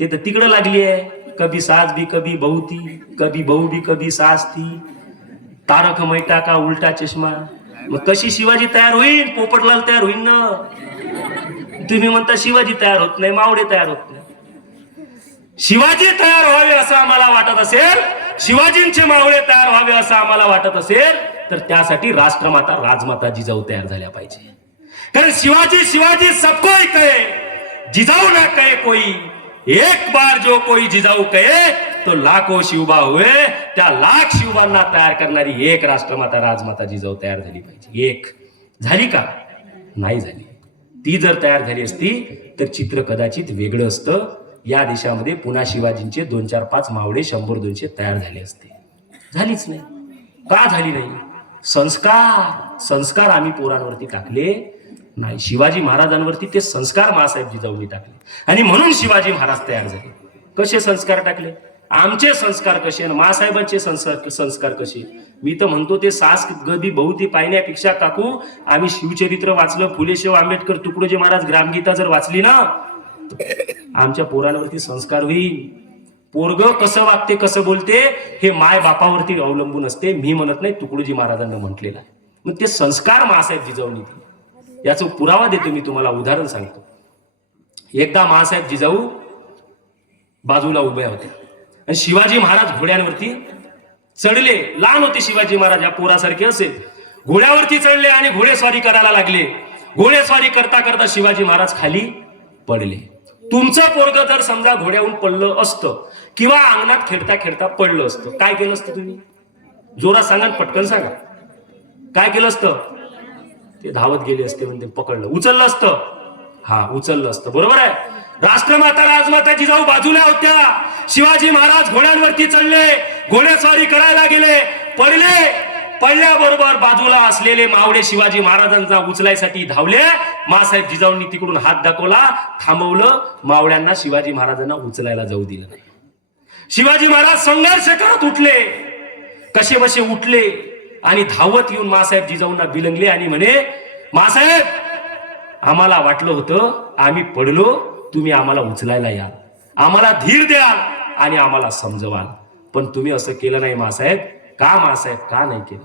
ते तर तिकडं लागली आहे. कभी सास भी कभी बहू थी, कभी बहू भी कभी सास थी, तारक मेहता का उलटा चष्मा. मग कशी शिवाजी तयार होईल? पोपटलाल तयार होईल ना. तुम्ही म्हणता शिवाजी तयार होत नाही, मावळे तयार होत नाही. शिवाजी तयार व्हावे असं आम्हाला वाटत असेल, शिवाजींचे मावळे तयार व्हावे असं आम्हाला वाटत असेल तर त्यासाठी राष्ट्रमाता राजमाता जिजाऊ तयार झाल्या पाहिजे. कारण शिवाजी सबको ही कहे, जिजाऊ ना कहे कोई. एक बार जो कोई जिजाऊ कहे तो लाखो शिवबा हुए. त्या लाख शिवबांना तयार करणारी एक राष्ट्रमाता राजमाता जिजाऊ तयार झाली पाहिजे. एक झाली का? नाही झाली. ती जर तयार झाली असती तर चित्र कदाचित वेगळं असतं. या देशामध्ये पुन्हा शिवाजींचे 2, 4, 5 मावळे 100, 200 तयार झाले असते. झालीच नाही. का झाली नाही? संस्कार आम्ही पोरांवरती टाकले नाही. शिवाजी महाराजांवरती ते संस्कार मासाहेब जिजाऊंनी टाकले आणि म्हणून शिवाजी महाराज तयार झाले. कसे संस्कार टाकले? आमचे संस्कार कसे आणि मासाहेबांचे संस्कार कसे? मी तर म्हणतो ते सास गदी बहुती पाहण्यापेक्षा काकू आम्ही शिवचरित्र वाचलं, फुलेशाह आंबेडकर, तुकडोजी महाराज ग्रामगीता जर वाचली ना, आमच्या पोरांवरती संस्कार होईल. पोरग कसं वागते, कसं बोलते हे माय बापावरती अवलंबून असते. मी म्हणत नाही, तुकडोजी महाराजांना म्हटलेलं आहे. मग ते संस्कार मासाहेब जिजाऊंनी दिले. याचा पुरावा देतो मी तुम्हाला, उदाहरण सांगतो. एकदा मासाहेब जिजाऊ बाजूला उभ्या होत्या आणि शिवाजी महाराज घोड्यांवरती चढले. लहान होते शिवाजी महाराज, या पोरासारखे असेल. घोड्यावरती चढले आणि घोडेस्वारी करायला लागले. घोडेस्वारी करता करता शिवाजी महाराज खाली पडले. तुमचं पोरग जर समजा घोड्यावरून पडलं असतं किंवा अंगणात खेळता खेळता पडलं असतं, काय केलं असतं तुम्ही? जोरात सांगा, पटकन सांगा. काय केलं असतं? ते धावत गेले असते, म्हणजे पकडलं, उचललं असतं. हा, उचललं असतं. बरोबर आहे. राष्ट्रमाता राजमाता जिजाऊ बाजूला होत्या. शिवाजी महाराज घोड्यांवरती चढले, घोडेस्वारी करायला गेले, पडले. पडल्याबरोबर बाजूला असलेले मावळे शिवाजी महाराजांना उचलायसाठी धावले. मासाहेब जिजाऊंनी तिकडून हात दाखवला, थांबवलं. मावळ्यांना शिवाजी महाराजांना उचलायला जाऊ दिलं नाही. शिवाजी महाराज संघर्ष करत उठले, कसे बसे उठले आणि धावत येऊन मासाहेब जिजाऊंना बिलंगले आणि म्हणे, मासाहेब आम्हाला वाटलं होतं आम्ही पडलो, तुम्ही आम्हाला उचलायला याल, आम्हाला धीर द्याल आणि आम्हाला समजवाल, पण तुम्ही असं केलं नाही मासाहेब. का मासाहेब, का नाही केलं?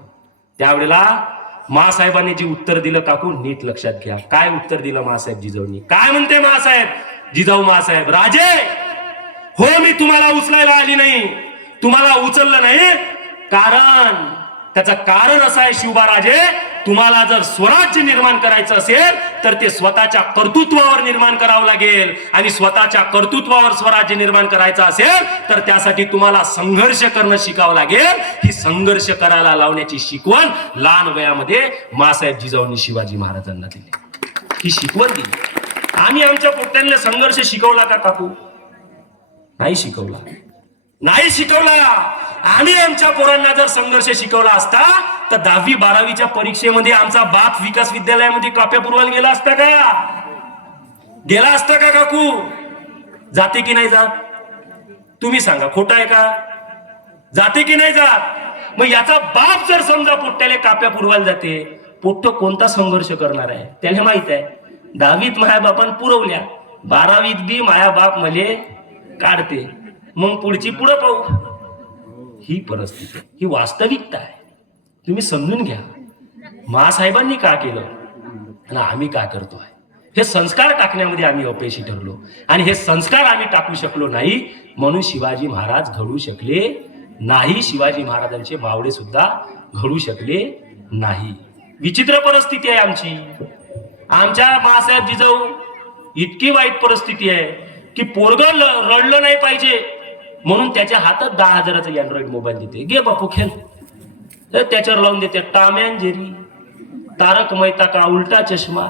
त्यावेळेला मासाहेबांनी जे उत्तर दिलं काकू, नीट लक्षात घ्या. काय उत्तर दिलं मासाहेब जिजाऊंनी? काय म्हणते मासाहेब जिजाऊ? मासाहेब, राजे हो, मी तुम्हाला उचलायला आली नाही, तुम्हाला उचललं नाही, कारण त्याचं कारण असं आहे शिवबाराजे, तुम्हाला जर स्वराज्य निर्माण करायचं असेल तर ते स्वतःच्या कर्तृत्वावर निर्माण करावं लागेल, आणि स्वतःच्या कर्तृत्वावर स्वराज्य निर्माण करायचं असेल तर त्यासाठी तुम्हाला संघर्ष करणं शिकावं लागेल. ही संघर्ष करायला लावण्याची शिकवण लहान वयामध्ये मासाहेब जिजाऊंनी शिवाजी महाराजांना दिली. ही शिकवण दिली. आम्ही आमच्या पोट्यांना संघर्ष शिकवला का काकू? नाही शिकवला, नाही शिकवला. आम्ही आमच्या पोरांना जर संघर्ष शिकवला असता तर 10वी 12वीच्या परीक्षेमध्ये आमचा बाप विकास विद्यालयामध्ये काप्या पुरवायला गेला असता का? गेला असता का काकू? जाते की नाही जात? तुम्ही सांगा, खोटं आहे का? जाते की नाही जात? मग याचा बाप जर समजा पोट्याला काप्या पुरवायला जाते, पोट्ट कोणता संघर्ष करणार आहे? त्याला माहित आहे 10वीत माया बापान पुरवल्या, 12वीत बी माया बाप मले काढते, मग पुढची पुढं पाहू. ही परिस्थिती, ही वास्तविकता आहे. तुम्ही समजून घ्या. महासाहेबांनी का केलं आणि आम्ही का करतोय? हे संस्कार टाकण्यामध्ये आम्ही अपयशी ठरलो, आणि हे संस्कार आम्ही टाकू शकलो नाही म्हणून शिवाजी महाराज घडू शकले नाही. शिवाजी महाराजांचे मावळे सुद्धा घडू शकले नाही. विचित्र परिस्थिती आहे आमची. आमच्या मासाहेब जिजाऊ इतकी वाईट परिस्थिती आहे की पोरगं रडलं नाही पाहिजे म्हणून त्याच्या हातात 10,000चा अँड्रॉइड मोबाईल देते, घे बापू खेळ. त्याच्यावर लावून देते टॉम अँड जेरी, तारक मेहता का उलटा चष्मा.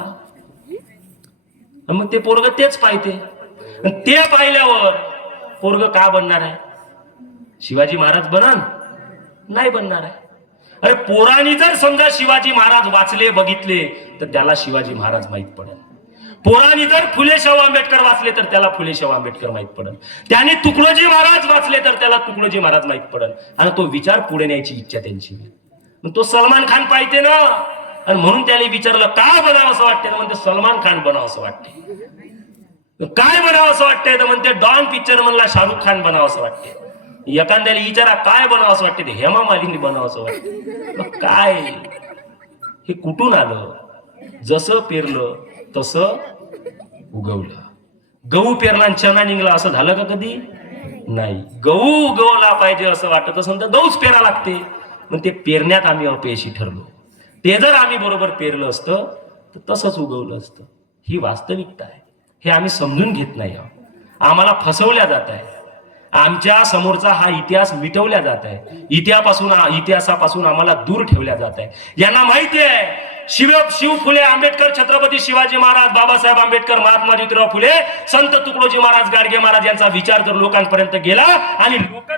मग ते पोरग तेच पाहते. ते पाहिल्यावर पोरग का बनणार आहे? शिवाजी महाराज बनन? नाही बनणार आहे. अरे पोरांनी जर समजा शिवाजी महाराज वाचले बघितले तर त्याला शिवाजी महाराज माहित पडेल. पोरांनी जर फुले शाहू आंबेडकर वाचले तर त्याला फुले शाहू आंबेडकर माहित पडेल. त्याने तुकडोजी महाराज वाचले तर त्याला तुकडोजी महाराज माहित पडेल, आणि तो विचार पुढे न्यायची इच्छा त्यांची. तो सलमान खान पाहिजे ना, आणि म्हणून त्याला विचारलं का बनावं असं वाटते, तर म्हणते सलमान खान बनावं असं वाटते. काय बनावं असं वाटतंय, तर म्हणते डॉन पिक्चर म्हणला शाहरुख खान बनावं असं वाटते. एखाद्याला विचारा काय बनावं असं वाटते, ते हेमा मालिनी बनावं असं वाटते. मग काय हे कुठून आलं? जसं पेरलं तसं उगवलं. गहू पेरला आणि चना निघला असं झालं का कधी? नाही. गहू उगवला पाहिजे असं वाटत असेल तर गहूच पेरा लागते. मग ते पेरण्यात आम्ही अपयशी ठरलो. ते जर आम्ही बरोबर पेरलं असतं तर तसंच उगवलं असतं. ही वास्तविकता आहे. हे आम्ही समजून घेत नाही आहोत. आम्हाला फसवल्या जात आहे. आमच्या समोरचा हा इतिहास मिटवल्या जात आहे. इतिहासापासून आम्हाला दूर ठेवल्या जात आहे. यांना माहिती आहे शिव फुले आंबेडकर, छत्रपती शिवाजी महाराज, बाबासाहेब आंबेडकर, महात्मा ज्योतिराव फुले, संत तुकडोजी महाराज, गाडगे महाराज यांचा विचार जर लोकांपर्यंत गेला आणि लोक